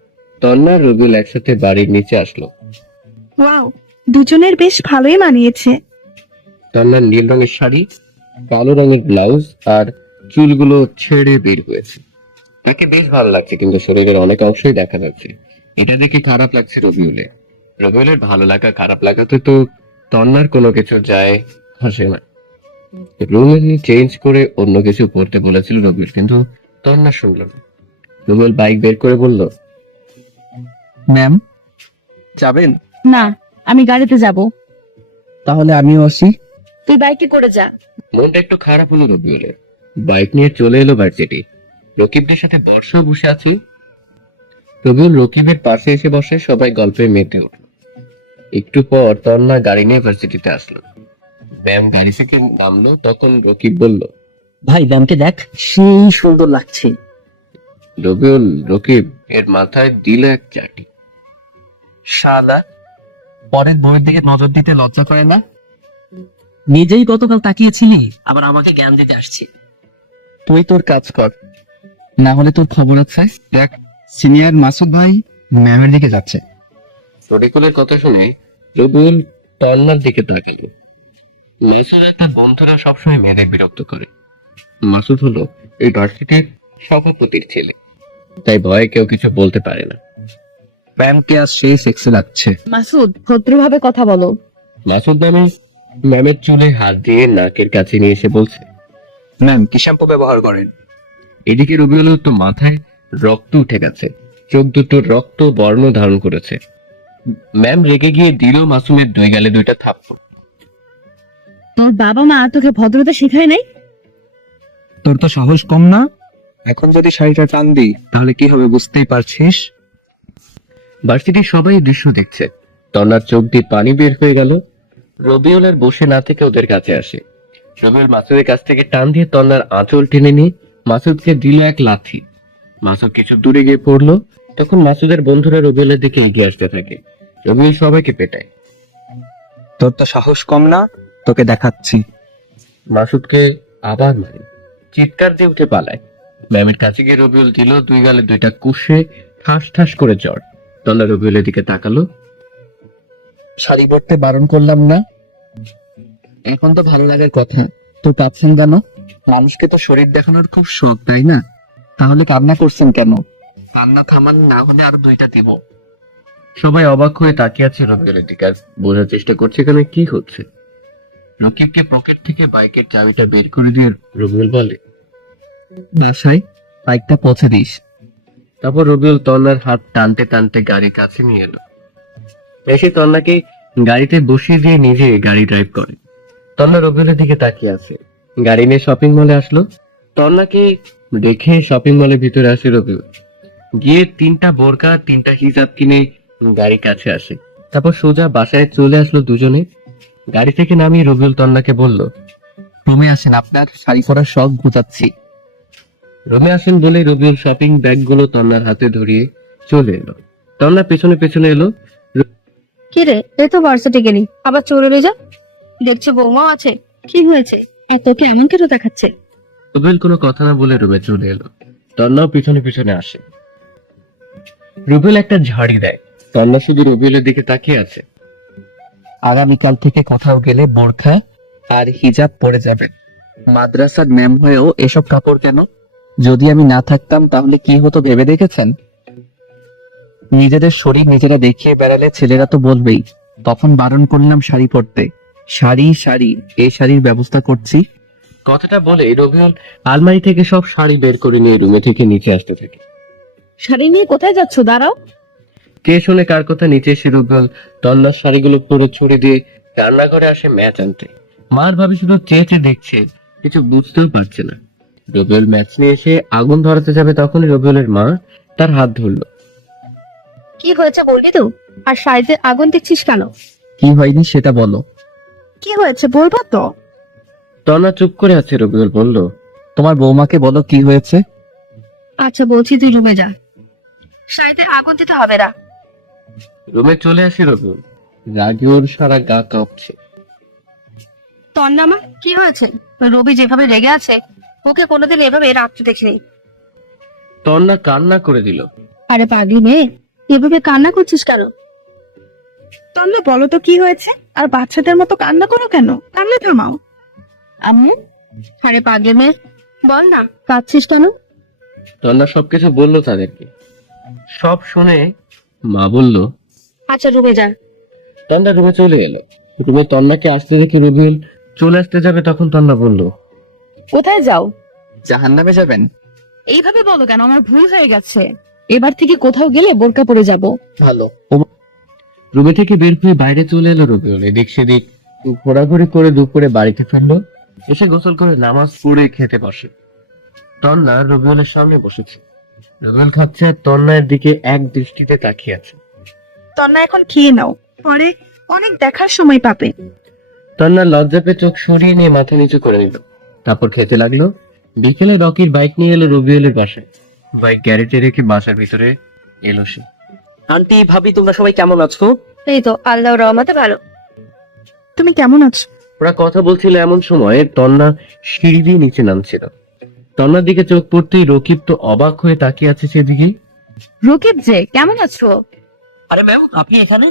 তন্না আর রবিউল একসাথে বাড়ির নিচে আসলো। ওয়াও, দুজনের বেশ ভালোই মানিয়েছে। তন্নার নীল রঙের শাড়ি, কালো রঙের ব্লাউজ আর চুলগুলো ছেড়ে বের হয়েছে। তাকে বেশ ভালো লাগছে, কিন্তু শরীরের অনেক অংশই দেখা যাচ্ছে। এটা দেখে খারাপ লাগছে রবিউলের। রবিউলের ভালো লাগা খারাপ লাগাতে তো তন্নার কোনো কিছু যায় আসে না। রুমে চেঞ্জ করে অন্য কিছু পড়তে বলেছিল রবিউল, কিন্তু তন্না শুনল না। রবিউল বাইক বের করে বলল, ম্যাম, যাবেন? না, আমি গাড়িতে যাব। তাহলে আমিও আসি। তুই বাইকে করে যা। মনটা একটু খারাপ হলো রবিউলের। বাইক নিয়ে চলে এলো ভার্সিটি। রকিবদের সাথে বর্ষা বসে আছে। রবিউল রকিবের পাশে এসে বসে, সবাই গল্পে মেতে উঠল। একটু পর তন্না গাড়ি নিয়ে ভার্সিটিতে আসলো। ম্যাম গাড়ি থেকে নামলো, তখন রকিব বলল, ভাই ম্যামকে দেখ, সেই সুন্দর লাগছে। রবিউল রকিব এর মাথায় দিল এক চাটি। শালা, পরের বউয়ের দিকে নজর দিতে লজ্জা করে না? নিজেই গতকাল তাকিয়েছিলি, আবার আমাকে জ্ঞান দিতে আসছি। তুই তোর কাজ কর, না হলে তোর খবর আছে। দেখ, সিনিয়র মাসুদ ভাই ম্যামের দিকে যাচ্ছে। রকিবুলের কথা শুনে রবিউল তন্নার দিকে তাকালো। মাসুদ একটা বন্ধুরা সবসময় মেয়েদের বিরক্ত করে। মাসুদ হলো এই ভার্সিটির সভাপতির ছেলে, তাই ভয়ে কেউ কিছু বলতে পারে না। ম্যামকে আজ সেই সেক্সি লাগছে। মাসুদ, ভদ্রভাবে কথা বলো। মাসুদ নামে ম্যামের চুলে হাত দিয়ে নাকের কাছে নিয়ে এসে বলছে, ম্যাম কি শ্যাম্পু ব্যবহার করেন? এদিকে রবিউলের তো মাথায় রক্ত উঠে গেছে, চোখ দুটো রক্ত বর্ণ ধারণ করেছে। ম্যাম রেগে গিয়ে দিল মাসুমের দুই গালে দুইটা থাপ্পড়। তোর বাবা মা তোকে ভদ্রতা শেখায় নাই? তোর তো সাহস কম না? এখন যদি শাড়িটা টান দিই তাহলে কি হবে বুঝতেই পারছিস। ভার্সিটির সবাই এই দৃশ্য দেখছে। তন্নার চোখ দিয়ে পানি বের হয়ে গেল। রবিউল আর বসে না থেকে ওদের কাছে আসে। রবিউল মাসুদের কাছ থেকে টান দিয়ে তন্নার আঁচল টেনে নিয়ে মাসুদকে দিল এক লাথি। মাসুদ কিছু দূরে গিয়ে পড়লো। তখন মাসুদের বন্ধুরা রবিউলের দিকে এগিয়ে আসতে থাকে। রবিউল সবাইকে পেটায়। তোর তো সাহস কম না, তোকে দেখাচ্ছি। মাসুদকে আবার মারে, চিৎকার দিয়ে উঠে পালায়। ম্যামের কাছে গিয়ে রবিউল দিল দুই গালে দুইটা কুশে ঠাস ঠাস করে জ্বর। তন্না রবিউলের দিকে তাকালো। শাড়ি পরতে বারণ করলাম না? এখন তো ভালো লাগার কথা, তো পাচ্ছেন কেন? মানুষকে তো শরীর দেখানোর খুব শখ, তাই না? তাহলে কান্না করছেন কেন? কান্না থামান, না হলে আরো দুইটা দিব। সবাই অবাক হয়ে তাকিয়ে আছে রবিউলের দিকে, আর বোঝার চেষ্টা করছে এখানে কি হচ্ছে। রকিবকে পকেট থেকে বাইকের চাবিটা বের করে দিয়ে রবিউল বলে, বাসায় বাইকটা পৌঁছে দিস। তারপর রবিউল তন্নার হাত টানতে টানতে গাড়ির কাছে নিয়ে এলো। এসে তন্নাকে গাড়িতে বসিয়ে দিয়ে নিজে গাড়ি ড্রাইভ করে। তন্না রবিউলের দিকে তাকিয়ে আছে। গাড়ি নিয়ে শপিং মলে আসলো। তন্নাকে দেখে শপিং মলের ভিতরে আসে রবিউল। গিয়ে 3টা বোরকা 3টা হিজাব কিনে গাড়ির কাছে আসে। তারপর সোজা বাসায় চলে আসলো দুজনে। গাড়ি থেকে নামিয়ে রবিউল তন্নাকে বলল, রুমে আসেন, আপনার শাড়ি পরার শখ বুঝাচ্ছি। রুমে আসেন বলে রবিউল শপিং ব্যাগগুলো তন্নার হাতে ধরিয়ে চলে এলো। তন্না পেছনে পেছনে এলো। কি রে, এই তো ভার্সিটি গেলি, আবার চলে যা। দেখছে বৌমাও আছে, কি হয়েছে? এত কেমন কেন দেখাচ্ছে? রুবেল কোনো কথা না বলে রুমে চলে এলো। তন্নাও পিছনে পিছনে আসে। রুবেল একটা ঝাড়ি দেয়। তন্না শুধু রুবেলের দিকে তাকিয়ে আছে। আগামীকাল থেকে কোথাও গেলে বোরখা আর হিজাব পরে যাবেন। মাদ্রাসার ম্যাম হয়েও এসব কাপড় কেন? যদি আমি না থাকতাম তাহলে কি হতো ভেবে দেখেছেন? নিজেদের শরীর নিজেরা দেখিয়ে বেড়ালে ছেলেরা তো বলবেই। তখন বারণ করলাম শাড়ি পরতে। শাড়ি শাড়ি, এই শাড়ির ব্যবস্থা করছি। কথাটা বলে রবিউল আলমারি থেকে সব শাড়ি বের করে নিয়ে রুমে থেকে নিচে আসতে থাকে। শাড়ি নিয়ে কোথায় যাচ্ছ? দাঁড়াও। কে শুনে কার কথা নিচে এসে রুবেল তন্নার শাড়িগুলো পরে ছুড়ে দিয়ে রান্নাঘরে আসে ম্যাচ আনতে। মার ভাবি শুধু চেয়ে চেয়ে দেখছে, কিছু বুঝতেও পারছে না। রবিউল ম্যাচ নিয়ে এসে আগুন ধরাতে যাবে, তখনই রবিউলের মা তার হাত ধরলো। কি হয়েছে বলবি তো? আর শাড়িতে আগুন দেখছিস কেন? কি হয়নি সেটা বলো। কি হয়েছে বলবা তো? তন্না চুপ করে আছে। রবিউল বলল, তোমার বৌমাকে বলো কি হয়েছে। আচ্ছা বলছি, তুই রুমে যা, শাড়িতে আগুন দিতে হবে না। রুমে চলে আসে রবিউল। রাগে ওর সারা গা কাঁপছে। তন্নামা, কি হয়েছে? রবি যেভাবে রেগে আছে, ওকে কোনোদিন এভাবে রাখতে দেখিনি। তন্না কান্না করে দিল। আরে পাগলি মেয়ে, এভাবে কান্না করছিস কেন? তন্না বলো তো কি হয়েছে? আর বাচ্চাদের মতো কান্না করো কেন? কান্না থামাও। আম্মু, আরে পাগলি মেয়ে, বল না কাঁদছিস কেন? তন্না সবকিছু বললো তাদেরকে। সব শুনে মা বলল, আচ্ছা রুমে যা। তন্না রুমে চলে এলো। রুমে তন্নাকে আসতে দেখে রবিউল চলে আসতে যাবে, তখন তন্না বলল, কোথায় যাও? জাহান্নামে যাবেন? এইভাবে বলো কেন? আমার ভুল হয়ে গেছে। এবার থেকে কোথাও গেলে বোরকা পরে যাব। ভালো। রুমে থেকে বের হয়ে বাইরে চলে এলো রবিউল। এদিক সেদিক ঘোরাঘুরি করে দুপুরে বাড়িতে ফিরলো। এসে গোসল করে নামাজ পড়ে খেতে বসে। তন্না রবিউলের সামনে বসেছে। রবিউল খাচ্ছে আর তন্ময়ের দিকে এক দৃষ্টিতে তাকিয়ে আছে। তন্না এখন খেয়ে নাও, পরে অনেক দেখার সময় পাবে। তন্না লজ্জা পেয়ে চোখ সরিয়ে নিয়ে মাথা নিচু করে নিল, তারপর খেতে লাগলো। বিকেলে রকির বাইক নিয়ে এলো রবিউলের বাসায়। বাইক গ্যারেজে রেখে বাসার ভিতরে এলো সে। আন্টি ভাবি তোমরা সবাই কেমন আছো? এই তো আল্লাহর রহমতে ভালো। তুমি কেমন আছো? ওরা কথা বলছিল এমন সময় তন্না সিঁড়ি দিয়ে নিচে নামছিল। তন্নার দিকে চোখ পড়তেই রকিব তো অবাক হয়ে তাকিয়ে আছে সেদিকেই। রকিব যে, কেমন আছো? আরে ম্যাম আপনি এখানে?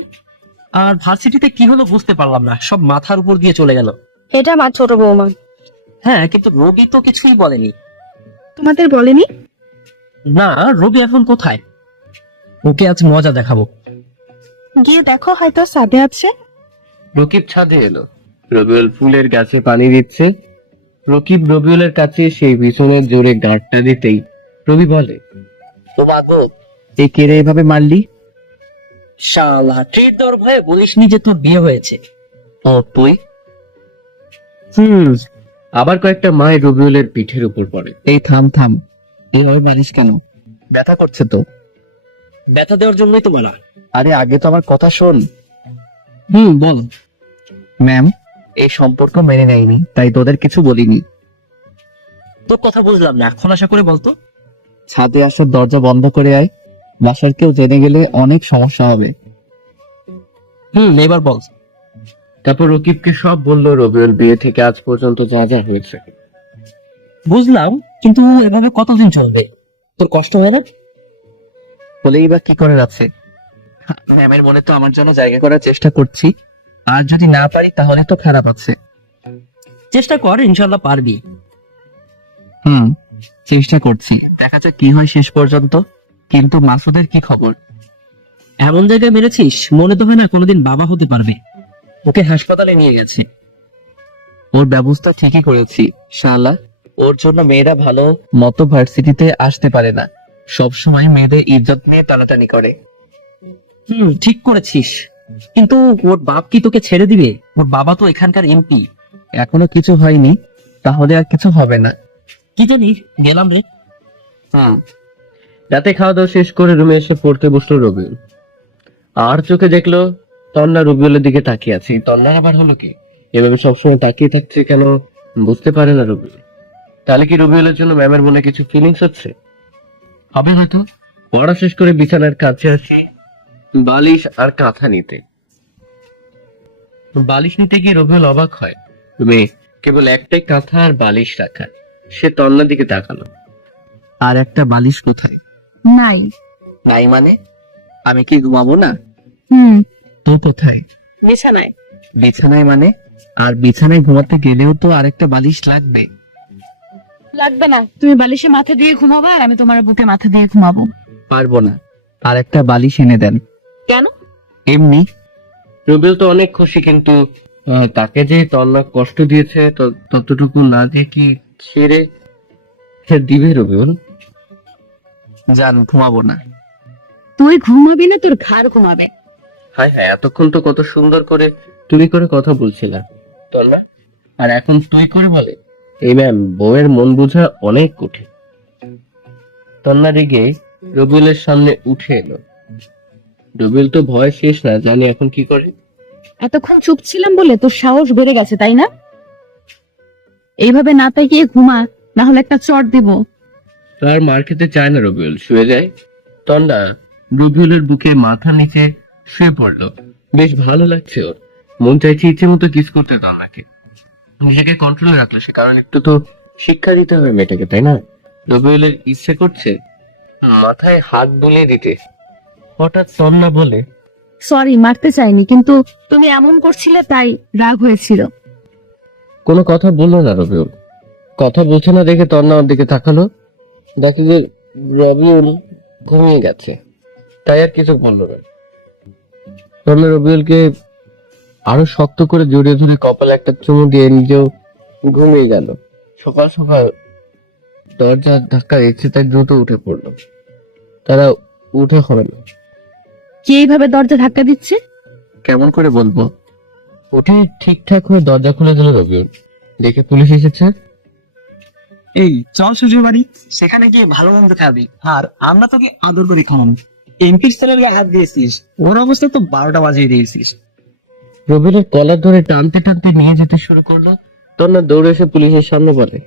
আর ভার্সিটিতে কি হলো বুঝতে পারলাম না, সব মাথার উপর দিয়ে চলে গেল। এটা আমার ছোট বৌমা। হ্যাঁ কিন্তু রবি তো কিছুই বলেনি। তোমাদের বলেনি? না, রবি এখন কোথায়? ওকে আজ মজা দেখাবো। গিয়ে দেখো, হয়তো সাদে আছে। রকিব ছাদে এলো। রবিউল ফুলের গাছে পানি দিচ্ছে। রকিব রবিউলের কাছে সেই পিছনের জোরে গাঁটটা দিতেই রবি বলে, ও বাগো, এই কেড়ে এভাবে মারলি? শালা ট্রিট দেওয়ার ভয়ে বলিসনি যে তোর বিয়ে হয়েছে। ও তুই? আবার কয়েকটা মায়ের রবিউলের পিঠের উপর পড়ে। এই থাম থাম, এইভাবে মারিস কেন? ব্যথা করছে তো। ব্যথা দেওয়ার জন্যই তো মারা। আরে আগে তো আমার কথা শোন। বল। ম্যাম, এই সম্পর্ক মেনে নেয়নি, তাই তোদের কিছু বলিনি। তোর কথা বুঝলাম না, খোলাসা করে বলতো। ছাদে আসার দরজা বন্ধ করে আয়, বাসার কেউ জেনে গেলে অনেক সমস্যা হবে। এবার বল। তারপর রকিবকে সব বললো রবিউল বিয়ে থেকে আজ পর্যন্ত যা যা হয়েছে। বুঝলাম, কিন্তু এভাবে কতদিন চলবে? তোর কষ্ট হয় না? বলেই বা কি করে আছে? ম্যামের মনে তো আমার জন্য জায়গা করার চেষ্টা করছি, আর যদি না পারি তাহলে তো খারাপ আছে। চেষ্টা কর, ইনশাল্লাহ পারবি। চেষ্টা করছি, দেখা যাক কি হয় শেষ পর্যন্ত। কিন্তু মাসুদের কি খবর? এমন জায়গায় মেরেছিস মনে তো হয় না কোনোদিন বাবা হতে পারবে। ওকে হাসপাতালে নিয়ে গেছে। ওর ব্যবস্থা ঠিকই করেছি শালা। ওর জন্য মেয়েরা ভালো মতো ভার্সিটিতে আসতে পারে না, সব সময় মেয়েদের ইজ্জত নিয়ে টানাটানি করে। ঠিক করেছিস, কিন্তু ওর বাপ কি তোকে ছেড়ে দিবে? ওর বাবা তো এখানকার এমপি। এখনো কিছু হয়নি, তাহলে আর কিছু হবে না। কি জানি, গেলাম রে। রাতে খাওয়া দাওয়া শেষ করে রুমে এসে পড়তে বসলো রবিউল। আর চোখে দেখলো তন্না রবিউলের দিকে তাকিয়ে আছে। এই তন্নার আবার হলো কি? এভাবে সবসময় তাকিয়ে থাকছে কেন বুঝতে পারে না রবিউল। তাহলে কি রবিউলের জন্য ম্যামের মনে কিছু ফিলিংস হচ্ছে? হবে হয়তো। পড়া শেষ করে বিছানার কাছে আসি বালিশ আর কাঁথা নিতে। বালিশ নিতে গিয়ে রবিউল অবাক হয়, রুমে কেবল একটাই কাঁথা আর বালিশ রাখা। সে তন্নার দিকে তাকালো। আর একটা বালিশ কোথায়? নাই। নাই মানে? আমি কি ঘুমাবো না? তো কোথায়? বিছানায়। বিছানায় মানে? আর বিছানায় ঘুমাতে গেলেও তো আরেকটা বালিশ লাগবে। লাগবে না, তুমি বালিশে মাথা দিয়ে ঘুমাবা আর আমি তোমার বুকে মাথা দিয়ে ঘুমাবো। পারবো না, আর একটা বালিশ এনে দেন। কেন? এমনি। রবিউল তো অনেক খুশি, কিন্তু তাকে যে তন্না কষ্ট দিয়েছে ততটুকু না দিয়ে কি ছেড়ে দিবে রবিউল? জান, ঘুমাবো না। তুই ঘুমাবি না, তোর ঘাড় ঘুমাবে। হায় হায়, এতক্ষণ তো কত সুন্দর করে তুমি করে কথা বলছিলাম তন্না, আর এখন তুই করে বলে? এই ম্যাম, বউয়ের মন বোঝা অনেক কঠিন। তন্না রেগে রবিউলের সামনে উঠে এলো। রবিউল তো ভয় শেষ না, জানি এখন কি করে। এতক্ষণ চুপ ছিলাম বলে তোর সাহস বেড়ে গেছে, তাই না? এইভাবে না তাকিয়ে ঘুমা, না হলে একটা চট দিব। তার মার খেতে চায় না রবিউল, শুয়ে যায়। তন্না রবিউলের বুকে মাথা নিচে শুয়ে পড়লো। বেশ ভালো লাগছে ওর, মন চাইছে ইচ্ছে মতো কিস করতে তন্নাকে। নিজেকে কন্ট্রোলে রাখলো সে, কারণ একটু তো শিক্ষা দিতে হবে মেয়েটাকে, তাই না? রবিউলের ইচ্ছে করছে মাথায় হাত বুলিয়ে দিতে। হঠাৎ তন্না বলে, সরি, মারতে চাইনি, কিন্তু তুমি এমন করছিলে তাই রাগ হয়েছিল। কোনো কথা বললো না রবিউল। কথা বলছে না দেখে তন্না ওর দিকে তাকালো, দেখে যে রবিউল ঘুমিয়ে গেছে, তাই আর কিছু বললো না। তন্না রবিউলকে আরো শক্ত করে জড়িয়ে ধরে কপালে একটা চুমু দিয়ে নিজেও ঘুমিয়ে গেল। সকাল সকাল দরজা ধাক্কা দিচ্ছে, তাই দ্রুত উঠে পড়লো। তারা উঠে হবে না। কে এইভাবে দরজা ধাক্কা দিচ্ছে? কেমন করে বলবো? উঠে ঠিকঠাক হয়ে দরজা খুলে দিল রবিউল। দেখে পুলিশ এসেছে। এই চল শ্বশুর বাড়ি, সেখানে গিয়ে ভালো মন্দ খাবি, আর আমরা তোকে আদর করে খাওয়ানো। এমপির ছেলের গায়ে হাত দিয়েছিস, ওর অবস্থা তো 12টা বাজিয়ে দিয়েছিস। রবিউলের কলার ধরে টানতে টানতে নিয়ে যেতে শুরু করলো। তন্না দৌড়ে এসে পুলিশের সামনে বলে,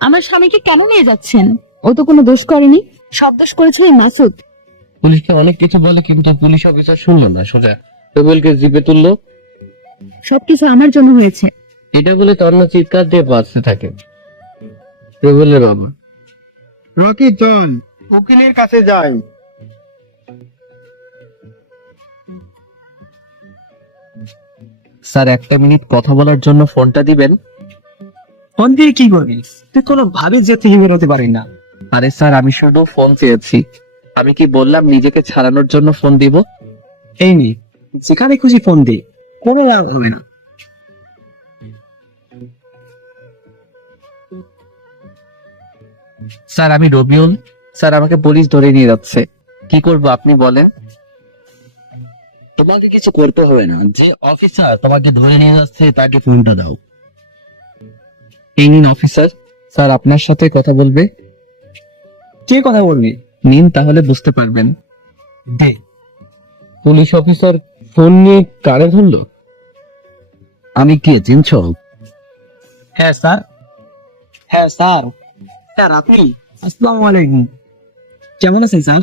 আমার স্বামীকে কেন নিয়ে যাচ্ছেন? ও তো কোনো দোষ করেনি, সব দোষ করেছিল এই মাসুদ। পুলিশকে অনেক কিছু বলে কিন্তু পুলিশ অফিসার শুনলো না, সোজা রবিউলকে জিপে তুললো। সবকিছু আমার জন্য হয়েছে। এটা বলে তন্না চিৎকার দিয়ে বাঁচতে থাকে। রবিউলের বাবা, রকি চল উকিলের কাছে যাই। স্যার, একটা মিনিট কথা বলার জন্য ফোনটা দিবেন? ফোন দিয়ে কি করবি? তুই কোনো ভাবে যে থেকে বেরোতে পারি না। আরে স্যার, আমি শুধু ফোন চেয়েছি। আমি কি বললাম নিজেকে ছাড়ানোর জন্য ফোন দিব? এই নি, যেখানে খুশি ফোন দে, কোনো লাভ হবে না। স্যার, আমি রবিউল। স্যার, আমাকে পুলিশ ধরে নিয়ে যাচ্ছে। কি করব আপনি বলেন? তোমাকে কিছু করতে হবে না, যে অফিসার তোমাকে ধরে নিয়ে যাচ্ছে তাকে ফোনটা দাও। এই নিন অফিসার। স্যার, আপনার সাথে কথা বলবে। কে কথা বলবি? নিন, তাহলে বুঝতে পারবেন। দে। পুলিশ অফিসার ফোন নিয়ে কানে ধরলো। আমি কে চিনছো? হ্যাঁ স্যার। হ্যাঁ স্যার। স্যার আপনি? আসসালামু আলাইকুম। কেমন আছেন স্যার?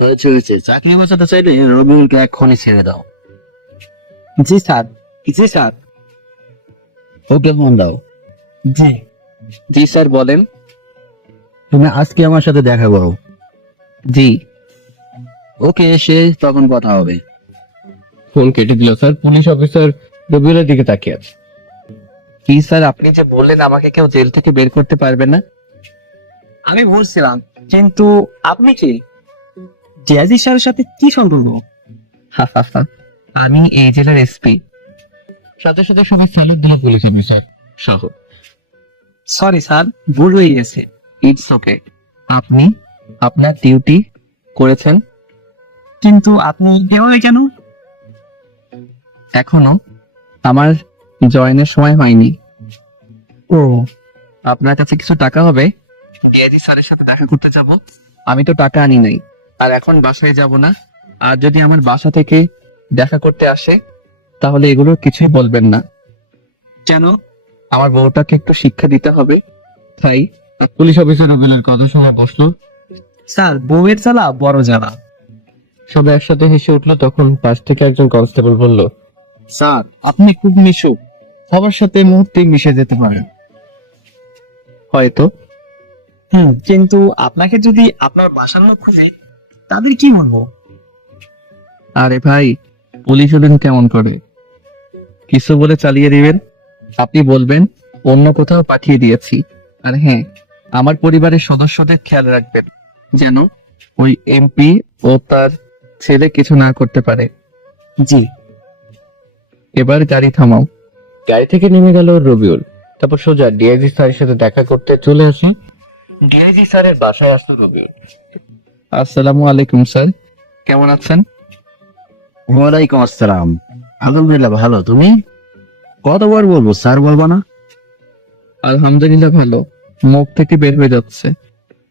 হয়েছে, চাকরি বাঁচাতে চাইলে রবিউলকে এক্ষুনি ছেড়ে দাও। জি স্যার। জি স্যার। ওকে ফোন দাও। জি। জি স্যার, বলেন। তুমি আজকে আমার সাথে দেখা করো। জি। ওকে এসে তখন কথা হবে। ফোন কেটে দিল স্যার। পুলিশ অফিসার রবিউলের দিকে তাকিয়ে আছে। কি স্যার, আপনি যে বললেন আমাকে কেউ জেল থেকে বের করতে পারবে না? আমি বলছিলাম, কিন্তু আপনি কি? ডিআইজি স্যারের সাথে কি সম্পর্ক? হা হা হা। আমি এই জেলার এসপি। সাথে সাথে সবাই স্যালুট দিল পুলিশ অফিসার সহ। সরি স্যার, ভুল হয়ে গেছে। It's okay. আপনি আপনার ডিউটি করেছেন। কিন্তু আপনি এভাবে কেন? এখনো আমার জয়েনের সময় হয়নি। ও, আপনার কাছে কিছু টাকা হবে? ডিআইজি স্যারের সাথে দেখা করতে যাব। আমি তো টাকা আনি নাই, আর এখন বাসায় যাব না। আর যদি আমার বাসা থেকে দেখা করতে আসে তাহলে এগুলো কিছুই বলবেন না। কেন? আমার বউটাকে একটু শিক্ষা দিতে হবে, তাই। পুলিশ অফিসার রবিউলের কথা শুনে বসলো। স্যার, বউয়ের জ্বালা বড় জ্বালা। সবাই একসাথে হেসে উঠলো। তখন পাশ থেকে একজন কনস্টেবল বলল, স্যার আপনি খুব মিশুক, সবার সাথে মুহূর্তে মিশে যেতে পারেন। হয়তো। কিন্তু আপনাকে যদি আপনার বাসার লোক খুঁজে, তাদের কি বলবো? আরে ভাই, পুলিশ ওদের কেমন করে? কিছু বলে চালিয়ে দিবেন। আপনি বলবেন অন্য কোথাও পাঠিয়ে দিয়েছি। আর হ্যাঁ, আমার পরিবারের সদস্যদের খেয়াল রাখবেন যেন ওই এমপি ও তার ছেলে কিছু না করতে পারে। জি। এবার গাড়ি থামাও। গাড়ি থেকে নেমে গেল রবিউল। তারপর সোজা ডিআইজি স্যারের সাথে দেখা করতে চলে আসি। ডিআইজি স্যারের বাসায় আসতো রবিউল। আসসালামু আলাইকুম স্যার, কেমন আছেন? ওয়ালাইকুম আসসালাম। আলহামদুলিল্লাহ ভালো, তুমি? কতবার বলবো স্যার বলবা না? আলহামদুলিল্লাহ ভালো। মুখ থেকে বের হয়ে যাচ্ছে।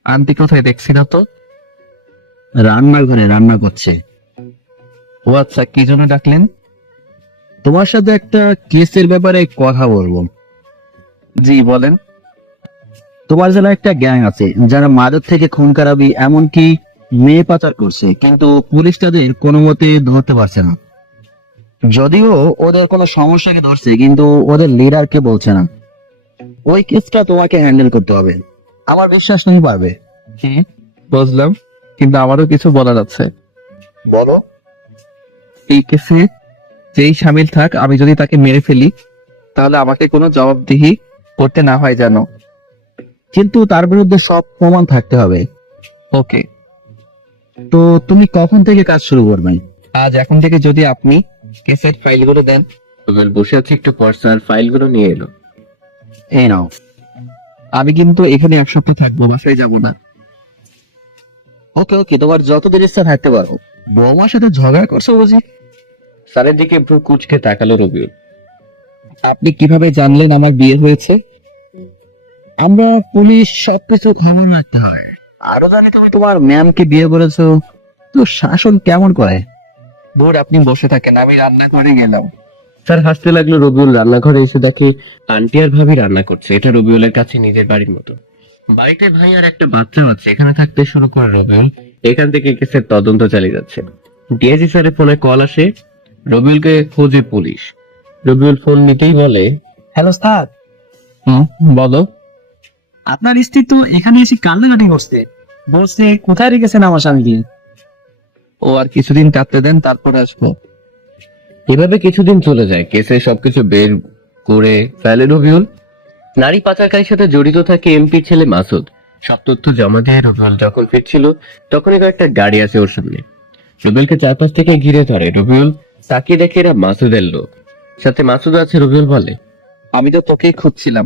আন্টি কোথায় দেখছি না তো? রান্নাঘরে রান্না করছে। ও আচ্ছা, কি জন্য ডাকলেন? তোমার সাথে একটা কেসের ব্যাপারে কথা বলবো। জি বলেন। তোমার জেলায় একটা গ্যাং আছে যারা মাদক থেকে খুন খারাপি এমনকি মেয়ে পাচার করছে, কিন্তু পুলিশ তাদের কোনো মতে ধরতে পারছে না। যদিও ওদের কোনো সমস্যাকে ধরছে, কিন্তু ওদের লিডারকে বলছে না। ওই কেসটা তোমাকে হ্যান্ডেল করতে হবে, আমার বিশ্বাস তুমি পারবে। বুঝলাম, কিন্তু আমারও কিছু বলার আছে। বলো। এই কেসে যেই সামিল থাক, আমি যদি তাকে মেরে ফেলি তাহলে আমাকে কোনো জবাবদিহি করতে না হয় যেন। কিন্তু তার বিরুদ্ধে সব প্রমাণ থাকতে হবে। ওকে। তো তুমি কখন থেকে কাজ শুরু করবে? আজ এখন থেকে যদি আপনি কেসের ফাইলগুলো দেন। রবিউল বসে আছে, একটু পর স্যার ফাইলগুলো নিয়ে এলো। এই নাও। আমি কিন্তু এখানে 1 সপ্তাহ থাকবো, বাসায় যাব না। ওকে ওকে, তোমার যতদিন ইচ্ছা থাকতে পারো। বৌমার সাথে ঝগড়া করছো বুঝি? স্যারের দিকে ভ্রু কুচকে তাকালো রবিউল। আপনি কিভাবে জানলেন আমার বিয়ে হয়েছে? আমরা পুলিশ সবকিছু খবর রাখতে হয়। আরো জানি তুমি তোমার ম্যামকে বিয়ে করেছো, তো শাসন কেমন করে? দূর, আপনি বসে থাকেন, আমি রান্না করে গেলাম। স্যার হাসতে লাগলো। রবিউল রান্নাঘরে এসে দেখে আন্টি আর ভাবি রান্না করছে। এটা রবিউলের কাছে নিজের বাড়ির মতো। বাড়িতে ভাই আর একটা বাচ্চা আছে। এখানে থাকতে শুরু করে রবিউল। এখান থেকে কেসের তদন্ত চালিয়ে যাচ্ছে। ডিআইজি স্যারের ফোনে কল আসে, রবিউলকে খোঁজে পুলিশ। রবিউল ফোন নিতেই বলে, হ্যালো স্যার, বলো। আপনার স্ত্রী তো এখানে এসে কান্নাকাটি করছে, বলছে কোথায় রেখেছেন আমার স্বামীকে। ও আর কিছুদিন কাটতে দেন, তারপর আসবো। এভাবে কিছুদিন চলে যায়। কেসে সবকিছু বের করে ফেলে রবিউল। নারী পাচারকারীর সাথে জড়িত থাকে এমপি ছেলে মাসুদ। সব তথ্য জমা দিয়ে রবিউল যখন ফিরছিল, তখনই কয়েকটা গাড়ি আসে ওর সামনে। রবিউলকে চারপাশ থেকে ঘিরে ধরে। রবিউল তাকিয়ে দেখে এরা মাসুদের লোক, সাথে মাসুদ আছে। রবিউল বলে, আমি তো তোকেই খুঁজছিলাম,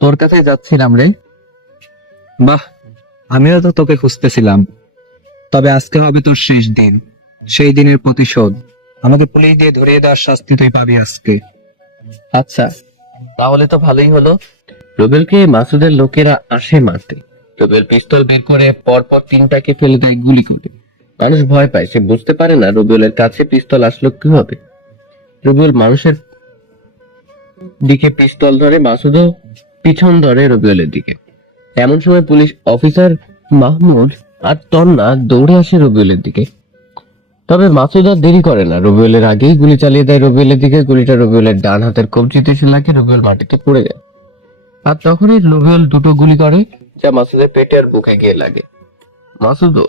তোর কাছে যাচ্ছিলাম রে। বাহ, আমিও তো তোকে খুঁজতেছিলাম। তবে আজকে হবে তোর শেষ দিন, সেই দিনের প্রতিশোধ। আমাকে পুলিশ দিয়ে ধরিয়ে দেওয়ার শাস্তি তুই পাবি আজকে। আচ্ছা, তাহলে তো ভালোই হলো। রবিউলকে মাসুদের লোকেরা আসে মারতে। রবিউল পিস্তল বের করে পরপর তিনটাকে ফেলে দেয় গুলি করে। মানুষ ভয় পায়, সে বুঝতে পারে না রবিউলের কাছে পিস্তল আসলো কিভাবে। রবিউল মানুষের দিকে পিস্তল ধরে, মাসুদও পিছন ধরে রবিউলের দিকে। এমন সময় পুলিশ অফিসার মাহমুদ আর তন্না দৌড়ে আসে রবিউলের দিকে। তবে মাসুদ আর দেরি করে না, রবিউলের আগেই গুলি চালিয়ে দেয় রবিউলের দিকে। গুলিটা রবিউলের ডান হাতের কবজিতে এসে লাগে, রবিউল মাটিতে পড়ে যায়। আর তখনই রবিউল দুটো গুলি করে, যা মাসুদের পেটে আর বুকে গিয়ে লাগে। মাসুদও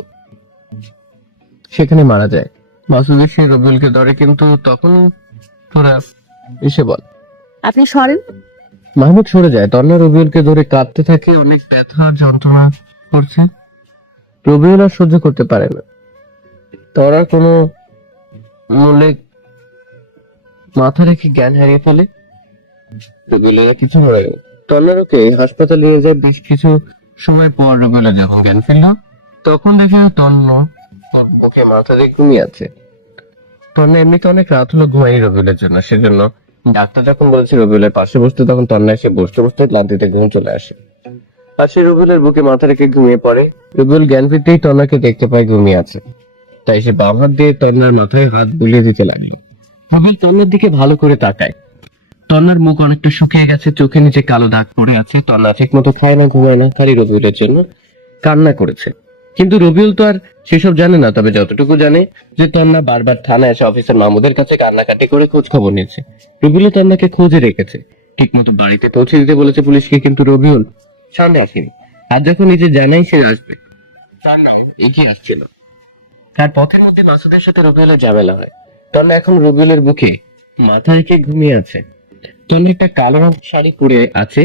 সেখানে মারা যায়। মাসুদ এসে রবিউলকে ধরে, কিন্তু তখন তোরা এসে বল। আপনি সরেন। মাহমুদ সরে যায়। তন্না রবিউলকে ধরে কাঁদতে থাকে, অনেক ব্যথা যন্ত্রণা করছে। রবিউল আর সহ্য করতে পারে না। তোরা কোনো মূল্যে মাথা রেখে জ্ঞান হারিয়ে ফেলে। রবিউলের কিছু মনে নেই। তন্নার ওকে হাসপাতালে নিয়ে যায়। বেশ কিছু সময় পর রবিউলের যখন জ্ঞান ফিরল, তখন দেখে তন্ন ওর বুকে মাথা দিয়ে ঘুমিয়ে আছে। তন্না এমনিতে অনেক রাত হলো ঘুমায়নি রবিউলের জন্য, সেজন্য ডাক্তার যখন বলেছে রবিউলের পাশে বসতে, তখন তন্না এসে বসতে বসতে ক্লান্তিতে ঘুম চলে আসে। আর সে রবিউলের বুকে মাথা রেখে ঘুমিয়ে পড়ে। রবিউল জ্ঞান ফিরতেই তন্নাকে দেখতে পায় ঘুমিয়ে আছে, তাই সে বাম হাত দিয়ে তন্নার মাথায় হাত বুলিয়ে দিতে লাগলো। রবিউল তন্নার দিকে ভালো করে তাকায়। তন্নার মুখ অনেকটা শুকিয়ে গেছে, চোখের নিচে কালো দাগ পড়ে আছে। তন্না ঠিক মতো খায় না, ঘুমায় না, খালি রবিউলের জন্য কান্না করেছে। কিন্তু রবিউল তো আর সেসব জানে না। তবে যতটুকু জানে যে তন্না বারবার থানায় এসে অফিসার মাহমুদের কাছে কান্নাকাটি করে খোঁজ খবর নিয়েছে। রবিউল তন্নাকে খোঁজে রেখেছে, ঠিক মতো বাড়িতে পৌঁছে দিতে বলেছে পুলিশকে, কিন্তু রবিউল সামনে আসেনি। আর যখন নিজে জানাই সে আসবে, তার নাম এগিয়ে আসছিল। তার পথের মধ্যে মাসুদের সাথে রবিউলের ঝামেলা হয়। তন্না এখন রবিউলের বুকে মাথা রেখে ঘুমিয়ে আছে। তন্না একটা কালো রঙ শাড়ি পরে আছে।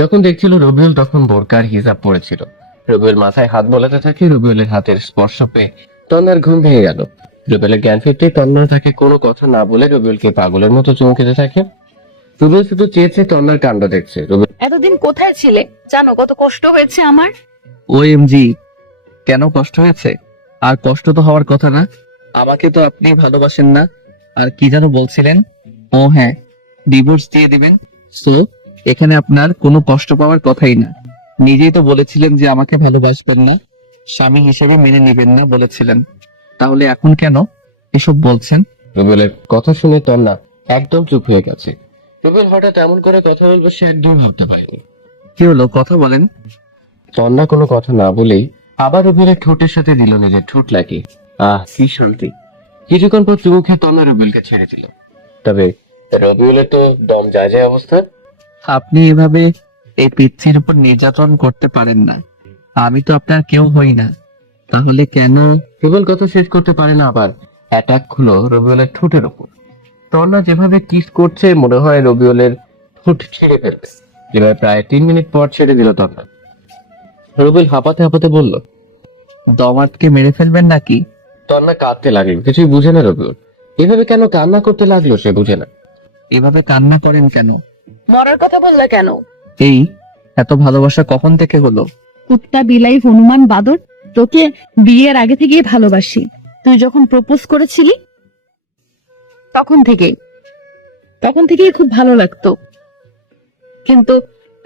যখন দেখছিল রবিউল, তখন বোরকার হিজাব পড়েছিল। রবিউল মাথায় হাত বোলাতে থাকে। রবিউলের হাতের স্পর্শ পেয়ে তন্নার ঘুম ভেঙে গেল। রবিউলের জ্ঞান ফিরতেই তন্না তাকে কোনো কথা না বলে রবিউলকে পাগলের মতো চুমু খেতে থাকে। রবিউল শুধু চেয়েছে তন্নার কাণ্ড দেখছে। রবিউল এতদিন কোথায় ছিলে জানো কত কষ্ট হয়েছে আমার। ওএমজি, কেন কষ্ট হয়েছে? আর কষ্ট তো হওয়ার কথা না। আমাকে তো আপনি ভালোবাসেন না। আর কি যেন বলছিলেন? ও হ্যাঁ, ডিভোর্স দিয়ে দিবেন। সো এখানে আপনার কোনো কষ্ট পাওয়ার কথাই না। নিজেই তো বলেছিলেন যে আমাকে ভালোবাসবেন না, স্বামী হিসেবে মেনে নেবেন না বলেছিলেন। তাহলে এখন কেন এসব বলছেন? রবিউলের কথা শুনে তন্না একদম চুপ হয়ে গেছে। রবিউল হঠাৎ এমন করে কথা বলবে সে একদম ভাবতে পারেনি। কি হলো, কথা বলেন। তন্না কোনো কথা না বলেই আবার রবিউলের ঠোঁটের সাথে দিল নিজের ঠোঁট লাগিয়ে। আহ, কি শান্তি। কিছুক্ষণ পর চুমু খেয়ে তন্না রবিউলকে ছেড়ে দিল। তবে রবিউলের তো দম যায় যায় অবস্থা। আপনি এভাবে এই পিচ্ছির উপর নির্যাতন করতে পারেন না। আমি তো আপনার কেউ হই না, তাহলে কেন? রবিউল কথা শেষ করতে পারে না, আবার অ্যাটাক হলো রবিউলের ঠোঁটের উপর। তন্না যেভাবে কিস করছে, মনে হয় রবিউলের ঠোঁট ছিঁড়ে ফেলবে। যেভাবে প্রায় 3 মিনিট পর ছেড়ে দিল তন্না। রবিউল হাঁপাতে হাঁপাতে বলল, দম আটকে মেরে ফেলবেন নাকি? তন্না কাঁদতে লাগলো। কিছুই বুঝে না রবিউল। এভাবে কেন কান্না করতে লাগলো সে বুঝে না। এভাবে কান্না করেন কেন? মরার কথা বললে কেন? এই এত ভালোবাসা কখন থেকে হলো? কুত্তা বিলাই হনুমান বাদর, তোকে বিয়ের আগে থেকেই ভালোবাসি। তুই যখন প্রপোজ করেছিলি তখন থেকেই খুব ভালো লাগতো, কিন্তু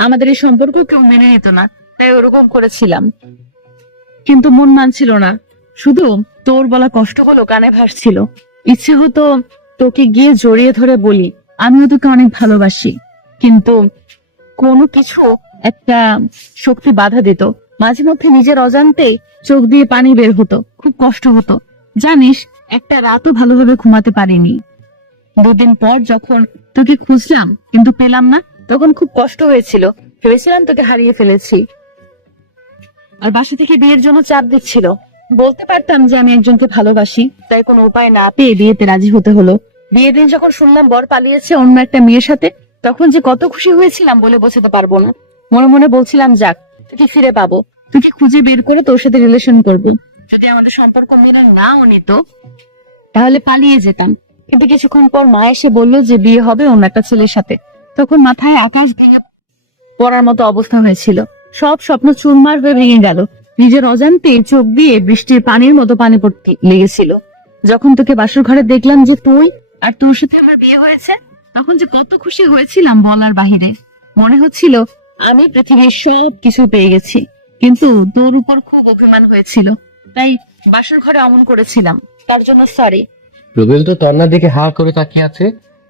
আমাদের এই সম্পর্ক কেউ মেনে নিত না, তাই ওরকম করেছিলাম। কিন্তু মন মানছিল না, শুধু তোর বলা কষ্টগুলো কানে ভাসছিল। ইচ্ছে হতো তোকে গিয়ে জড়িয়ে ধরে বলি আমিও তোকে অনেক ভালোবাসি, কিন্তু কোনো কিছু একটা শক্তি বাধা দিত। মাঝে মধ্যে নিজের অজান্তে চোখ দিয়ে পানি বের হতো, খুব কষ্ট হতো। জানিস, একটা রাতও ভালোভাবে ঘুমাতে পারিনি। 2 দিন পর যখন তোকে খুঁজলাম কিন্তু পেলাম না, তখন খুব কষ্ট হয়েছিল। ভেবেছিলাম তোকে হারিয়ে ফেলেছি। আর বাসা থেকে বিয়ের জন্য চাপ দিচ্ছিল। বলতে পারতাম যে আমি একজনকে ভালোবাসি, তাই কোনো উপায় না পেয়ে বিয়েতে রাজি হতে হলো। বিয়ের দিন যখন শুনলাম বর পালিয়েছে অন্য একটা মেয়ের সাথে, তখন যে কত খুশি হয়েছিলাম বলে বোঝাতে পারবো না। মনে মনে বলছিলাম, যাক, তোকে ফিরে পাবো, তোকে খুঁজে বের করে তোর সাথে রিলেশন করব। যদি আমাদের সম্পর্ক মেনে নাও নিত তাহলে পালিয়ে যেতাম। কিন্তু কিছুক্ষণ পর মা এসে বলল যে বিয়ে হবে অন্য একটা ছেলের সাথে। তখন মাথায় আকাশ ভেঙে পড়ার মতো অবস্থা হয়েছিল। সব স্বপ্ন চুরমার হয়ে ভেঙে গেল। নিজের অজান্তে চোখ দিয়ে বৃষ্টির পানির মতো পানি পড়তে লেগেছিল। যখন তোকে বাসর ঘরে দেখলাম যে তুই আর তোর সাথে আমার বিয়ে হয়েছে, তখন যে কত খুশি হয়েছিলাম বলার বাহিরে। মনে হচ্ছিল আমি পৃথিবীর সব কিছু পেয়ে গেছি। কিন্তু তোর উপর খুব অভিমান হয়েছিল, তাই বাসর ঘরে অমন করেছিলাম। তার জন্য সরি। রুবেল তো তন্নার দিকে হা করে তাকিয়ে আছে।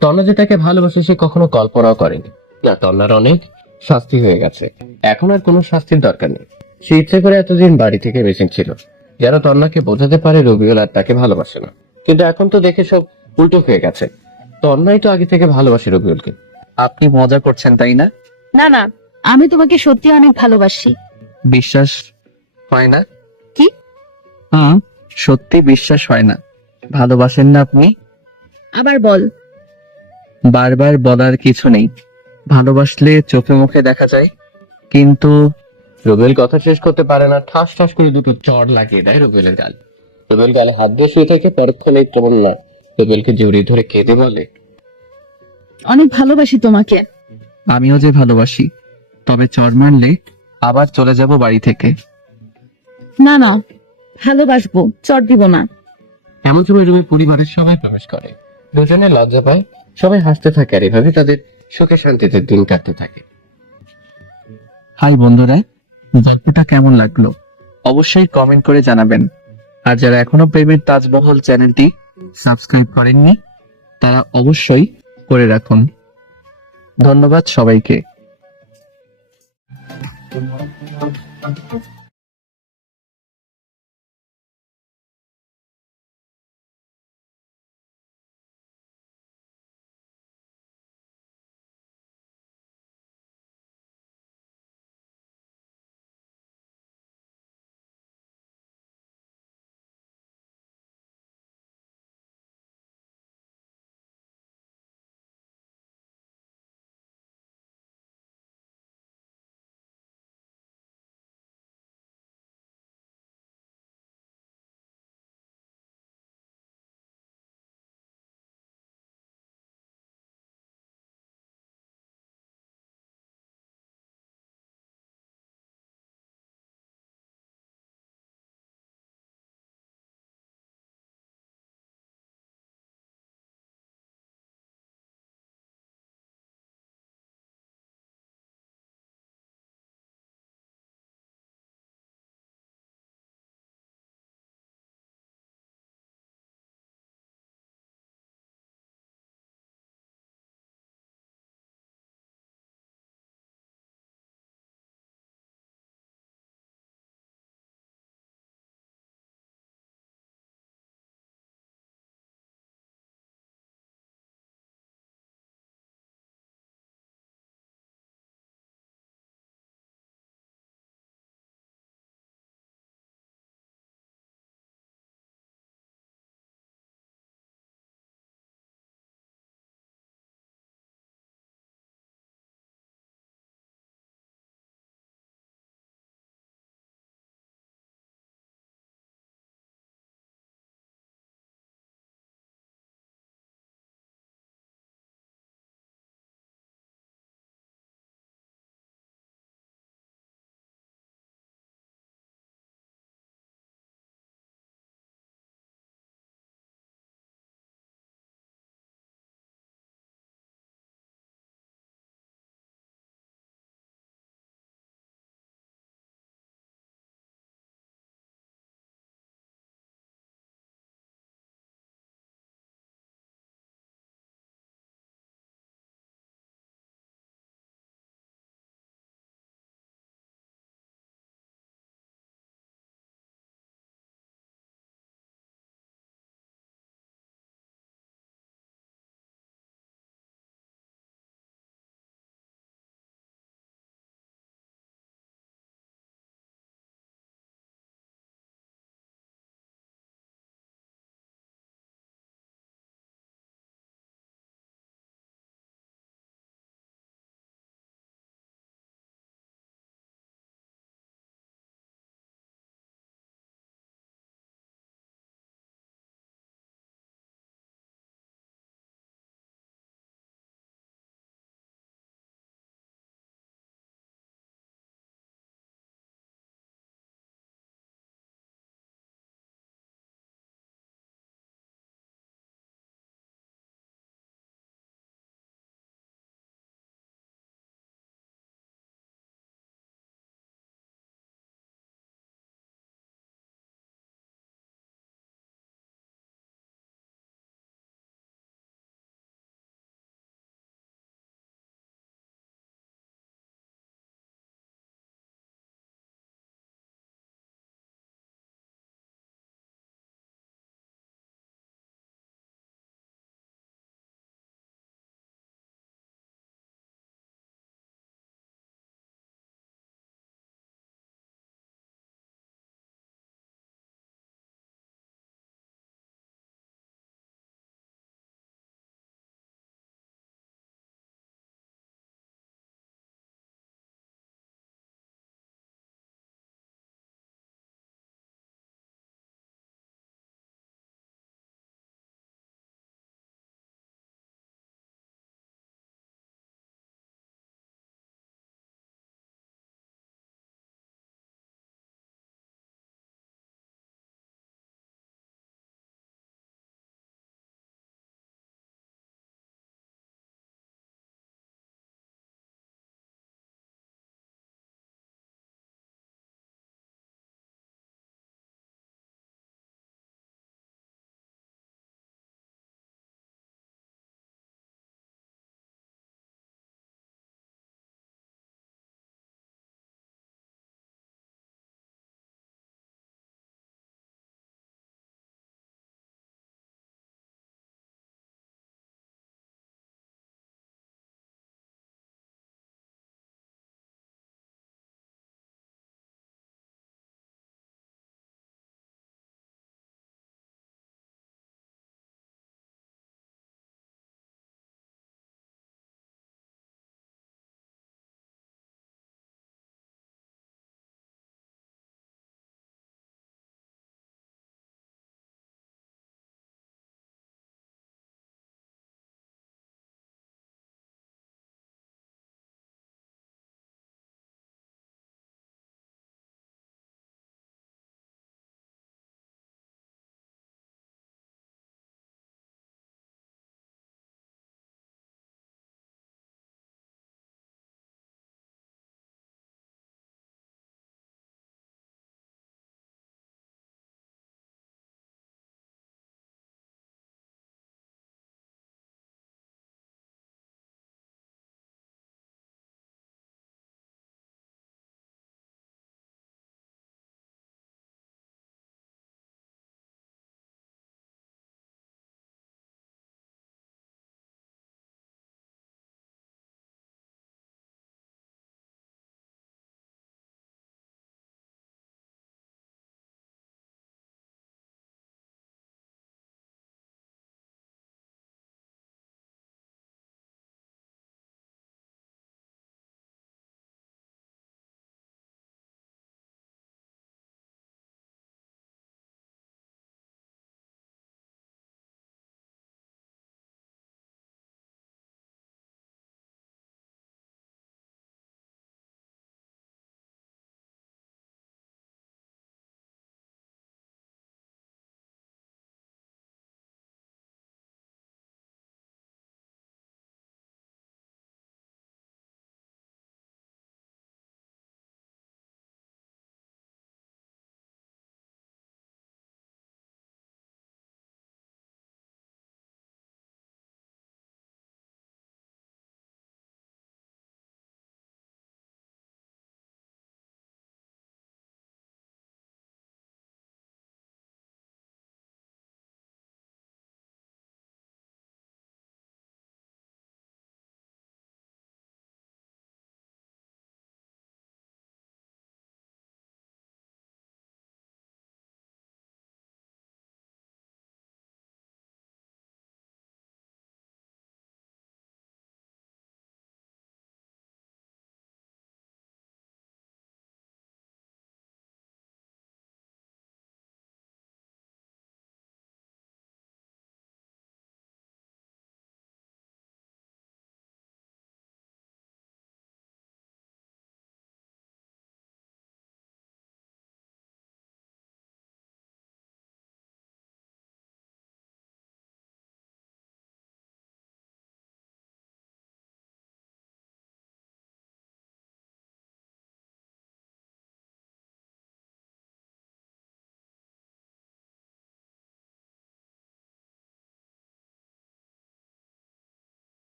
তন্না যে তাকে ভালোবাসে সে কখনো কল্পনাও করেনি। না, তন্নার অনেক শাস্তি হয়ে গেছে, এখন আর কোনো শাস্তির দরকার নেই। সে ইচ্ছে করে এতদিন বাড়ি থেকে মিসিং ছিল, যেন তন্নাকে বোঝাতে পারে রবিউল আর তাকে ভালোবাসে না। কিন্তু এখন তো দেখে সব উল্টো হয়ে গেছে। তন্নাই তো আগে থেকে ভালোবাসে রবিউলকে। আপনি মজা করছেন তাই না? না না, আমি তোমাকে সত্যি অনেক ভালোবাসি। বিশ্বাস হয় না? কি? হ্যাঁ, সত্যি বিশ্বাস হয় না। ভালোবাসেন না আপনি? আবার বল। বারবার বলার কিছু নেই। ভালোবাসলে চোখে মুখে দেখা যায়, কিন্তু রুবেল কথা শেষ করতে পারে না, ঠাস ঠাস করে দুটো চড় লাগিয়ে দেয় রুবেলের গাল। রুবেল গালে হাত দিয়ে শুয়ে থেকে পরক্ষণে তন্না রুবেলকে জড়িয়ে ধরে কেঁদে বলে, অনেক ভালোবাসি তোমাকে। আমিও যে ভালোবাসি, তবে চড় মারলে আবার চলে যাব বাড়ি থেকে। না না, ভালোবাসবো, চট দিব না। এমন সময় রুমের পরিবারের সবাই প্রবেশ করে। দুজনে লজ্জা পায়, সবাই হাসতে থাকে আর এভাবে তাদের সুখে শান্তিতে দিন কাটতে থাকে। হাই বন্ধুরা, গল্পটা কেমন লাগলো অবশ্যই কমেন্ট করে জানাবেন। আর যারা এখনো প্রেমের তাজমহল চ্যানেলটি সাবস্ক্রাইব করেননি তারা অবশ্যই করে রাখুন। ধন্যবাদ সবাইকে।